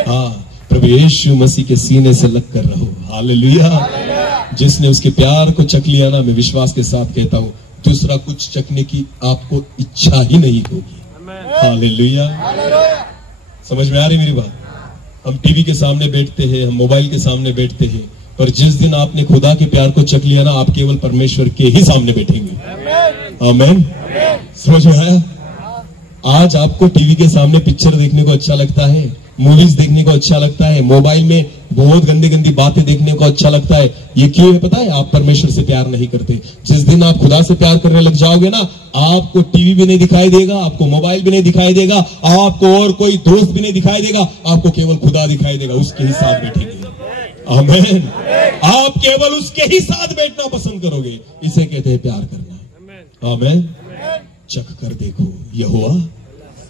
हाँ, प्रभु यीशु मसीह के सीने से लग कर रहो। हालेलुया। जिसने उसके प्यार को चख लिया ना, मैं विश्वास के साथ कहता हूं दूसरा कुछ चखने की आपको इच्छा ही नहीं होगी। हालेलुया। समझ में आ रही मेरी बात? हम टीवी के सामने बैठते हैं, हम मोबाइल के सामने बैठते हैं, पर जिस दिन आपने खुदा के प्यार को चख लिया ना, आप केवल परमेश्वर के ही सामने बैठेंगे। आमेन। समझ में आया? आज आपको टीवी के सामने पिक्चर देखने को अच्छा लगता है, मूवीज देखने को अच्छा लगता है, मोबाइल में बहुत गंदी गंदी बातें देखने को अच्छा लगता है। ये क्यों है पता है? आप परमेश्वर से प्यार नहीं करते। जिस दिन आप खुदा से प्यार करने लग जाओगे ना, आपको टीवी भी नहीं दिखाई देगा, आपको मोबाइल भी नहीं दिखाई देगा, आपको और कोई दोस्त भी नहीं दिखाई देगा, आपको केवल खुदा दिखाई देगा। उसके ही साथ बैठेंगे। आमेन। आप केवल उसके ही साथ बैठना पसंद करोगे। इसे कहते हैं प्यार करना। आमेन। चख कर देखो यहोवा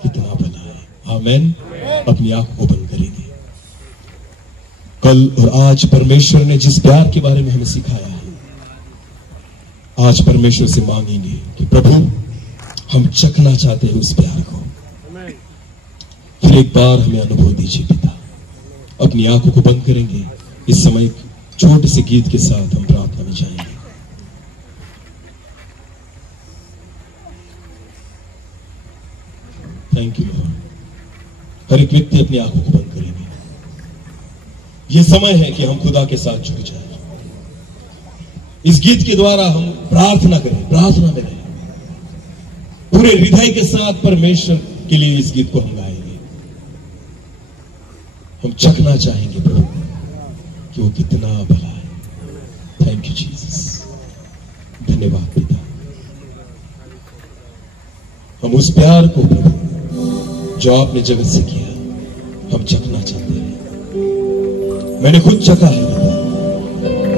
कितना भला है। आमेन। अपनी आंख को बंद करेंगे। कल और आज परमेश्वर ने जिस प्यार के बारे में हमें सिखाया है, आज परमेश्वर से मांगेंगे कि प्रभु हम चखना चाहते हैं उस प्यार को। फिर एक बार हमें अनुभव दीजिए पिता। अपनी आंखों को बंद करेंगे। इस समय छोटे से गीत के साथ हम प्रार्थना में जाएंगे। Thank you Lord. हर एक व्यक्ति अपनी आंखों को बंद करेंगे। यह समय है कि हम खुदा के साथ जुड़ जाएं। इस गीत के द्वारा हम प्रार्थना करें, प्रार्थना में रहें, पूरे हृदय के साथ परमेश्वर के लिए इस गीत को हम गाएंगे। हम चखना चाहेंगे प्रभु कि वो कितना भला है। Thank you Jesus. धन्यवाद पिता। हम उस प्यार को प्रभु जो आपने जगत से किया, हम चखना चाहते हैं। मैंने खुद चखा है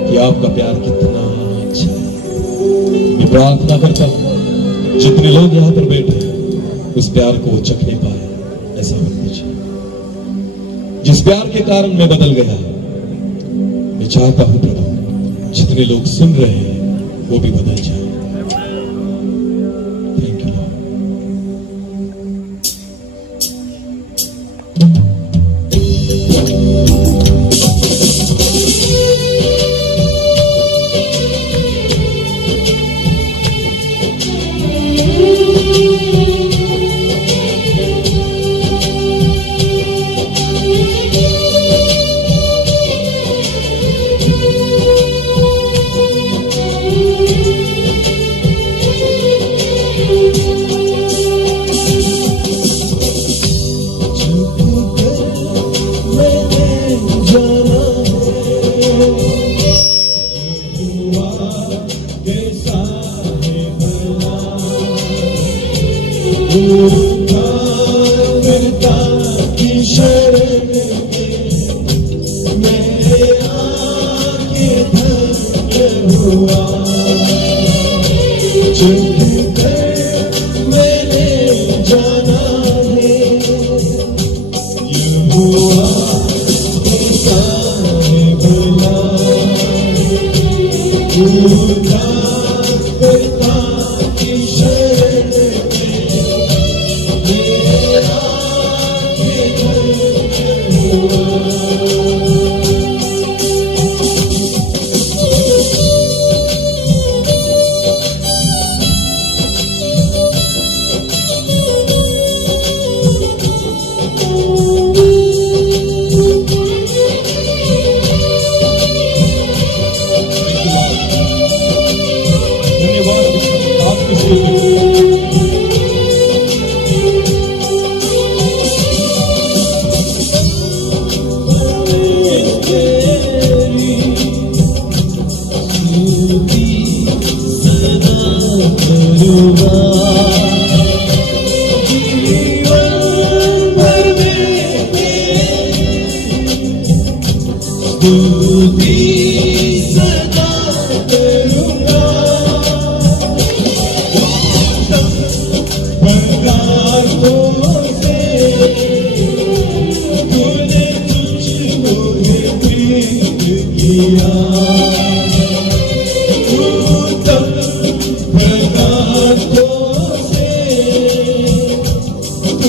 कि आपका प्यार कितना अच्छा है। मैं प्रार्थना करता हूं जितने लोग यहां पर बैठे हैं उस प्यार को चखने पाए, ऐसा हो कीजिए। जिस प्यार के कारण मैं बदल गया, मैं चाहता हूं प्रभु जितने लोग सुन रहे हैं वो भी बदल जाए। Thank you Lord.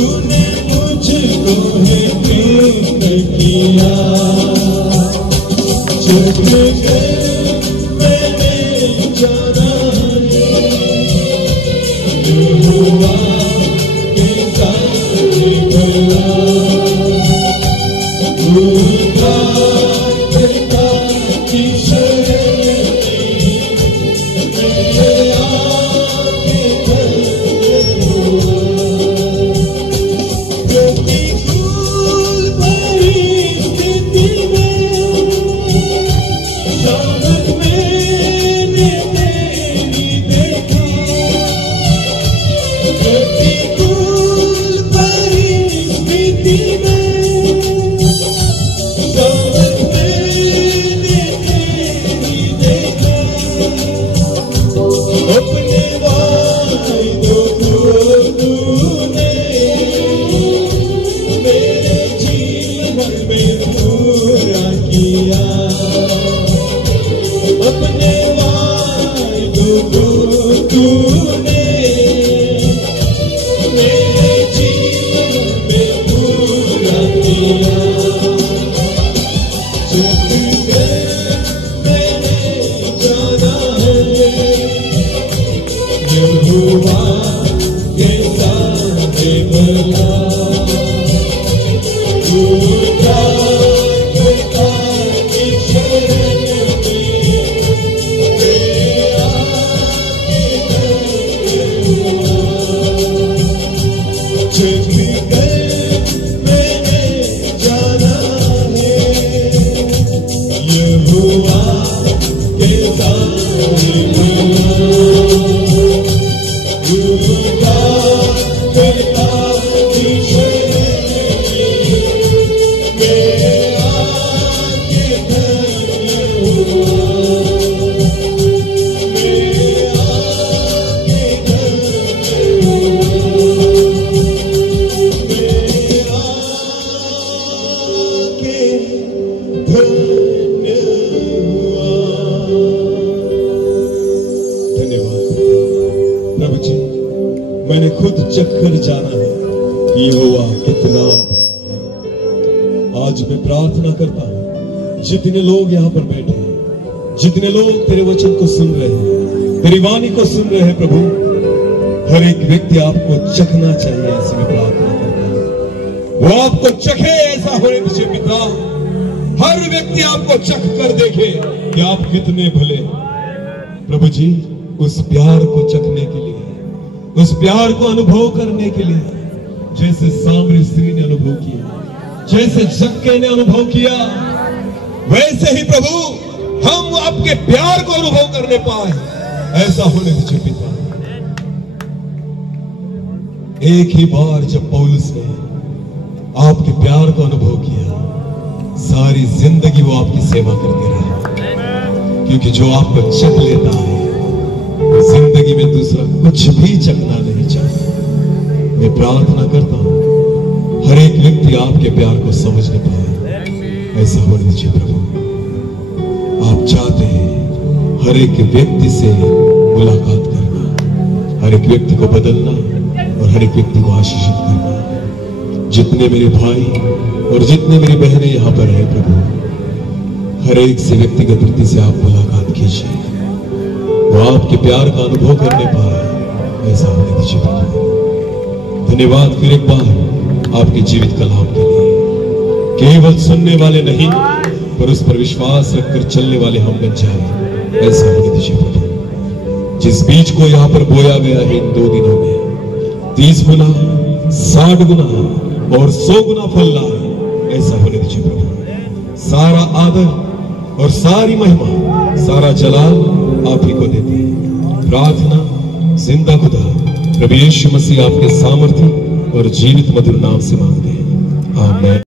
तूने मुझको है प्रेम किया, जग कर मैंने जाना हुआ के साथ भला, भूखा पिता की शरण मेरे आगे हुआ, प्रतिकूल परिस्थिति में सामत मैंने तेरी देखा, प्रतिकूल परिस्थिति में सामत मैंने तेरी देखा, अपने वायदों को तूने मेरे जीवन में पूरा किया, अपने वायदों को तूने मेरे जीवन में पूरा किया, जब मैंने जाना है यहोवा के साथ भला, भूखा पिता की शरण में मेरे आगे हुआ, जब मैंने जाना है यहोवा के साथ भला, भूखा पिता की शरण में मेरे आगे हुआ, मेरे आगे हुआ, मेरे आगे धन्यवाद प्रभु जी। मैंने खुद चखकर जाना है कि यहोवा कितना भला है। आज मैं प्रार्थना करता हूं जितने लोग यहाँ पर बैठे हैं, जितने लोग तेरे वचन को सुन रहे हैं, तेरी वाणी को सुन रहे हैं प्रभु, हर एक व्यक्ति आपको चखना चाहिए, ऐसी मैं प्रार्थना करता हूं। वो आपको चखे, ऐसा होने दीजिए पिता। हर व्यक्ति आपको चख कर देखे कि आप कितने भले हैं। प्रभु जी, उस प्यार को चखने के लिए, उस प्यार को अनुभव करने के लिए, जैसे सामरी स्त्री ने अनुभव किया, जैसे जक्के ने अनुभव किया, वैसे ही प्रभु हम आपके प्यार को अनुभव करने पाए, ऐसा होने दीजिए पिता। एक ही बार जब पौलुस ने आपके प्यार को अनुभव किया, सारी जिंदगी वो आपकी सेवा करते रहे, क्योंकि जो आपको चख लेता है जिंदगी में दूसरा कुछ भी चखना नहीं चाहता। मैं प्रार्थना करता हूं हर एक व्यक्ति आपके प्यार को समझने पाए, ऐसा होने दीजिए प्रभु। आप चाहते हैं हर एक व्यक्ति से मुलाकात करना, हर एक व्यक्ति को बदलना और हर एक व्यक्ति को आशीषित करना। जितने मेरे भाई और जितने मेरी बहनें यहाँ पर हैं प्रभु, हर एक से व्यक्तिगत रीति से आप मुलाकात कीजिए, वो आपके प्यार का अनुभव करने पाए, ऐसा होने दीजिए प्रभु। धन्यवाद फिर एक बार आपके जीवित कलाम के लिए। केवल सुनने वाले नहीं, पर उस पर विश्वास रखकर चलने वाले हम बन जाए, ऐसा होने दीजिए प्रभु। जिस बीज को यहाँ पर बोया गया है इन 2 दिनों में, 30 गुना, 60 गुना और 100 गुना फल लाए, ऐसा होने दीजिए प्रभु। सारा आदर और सारी महिमा, सारा जलाल आप ही को देते हैं। प्रार्थना जिंदा खुदा प्रभु यीशु मसीह आपके सामर्थ्य और जीवित मधुर नाम से मांगते हैं, आमीन।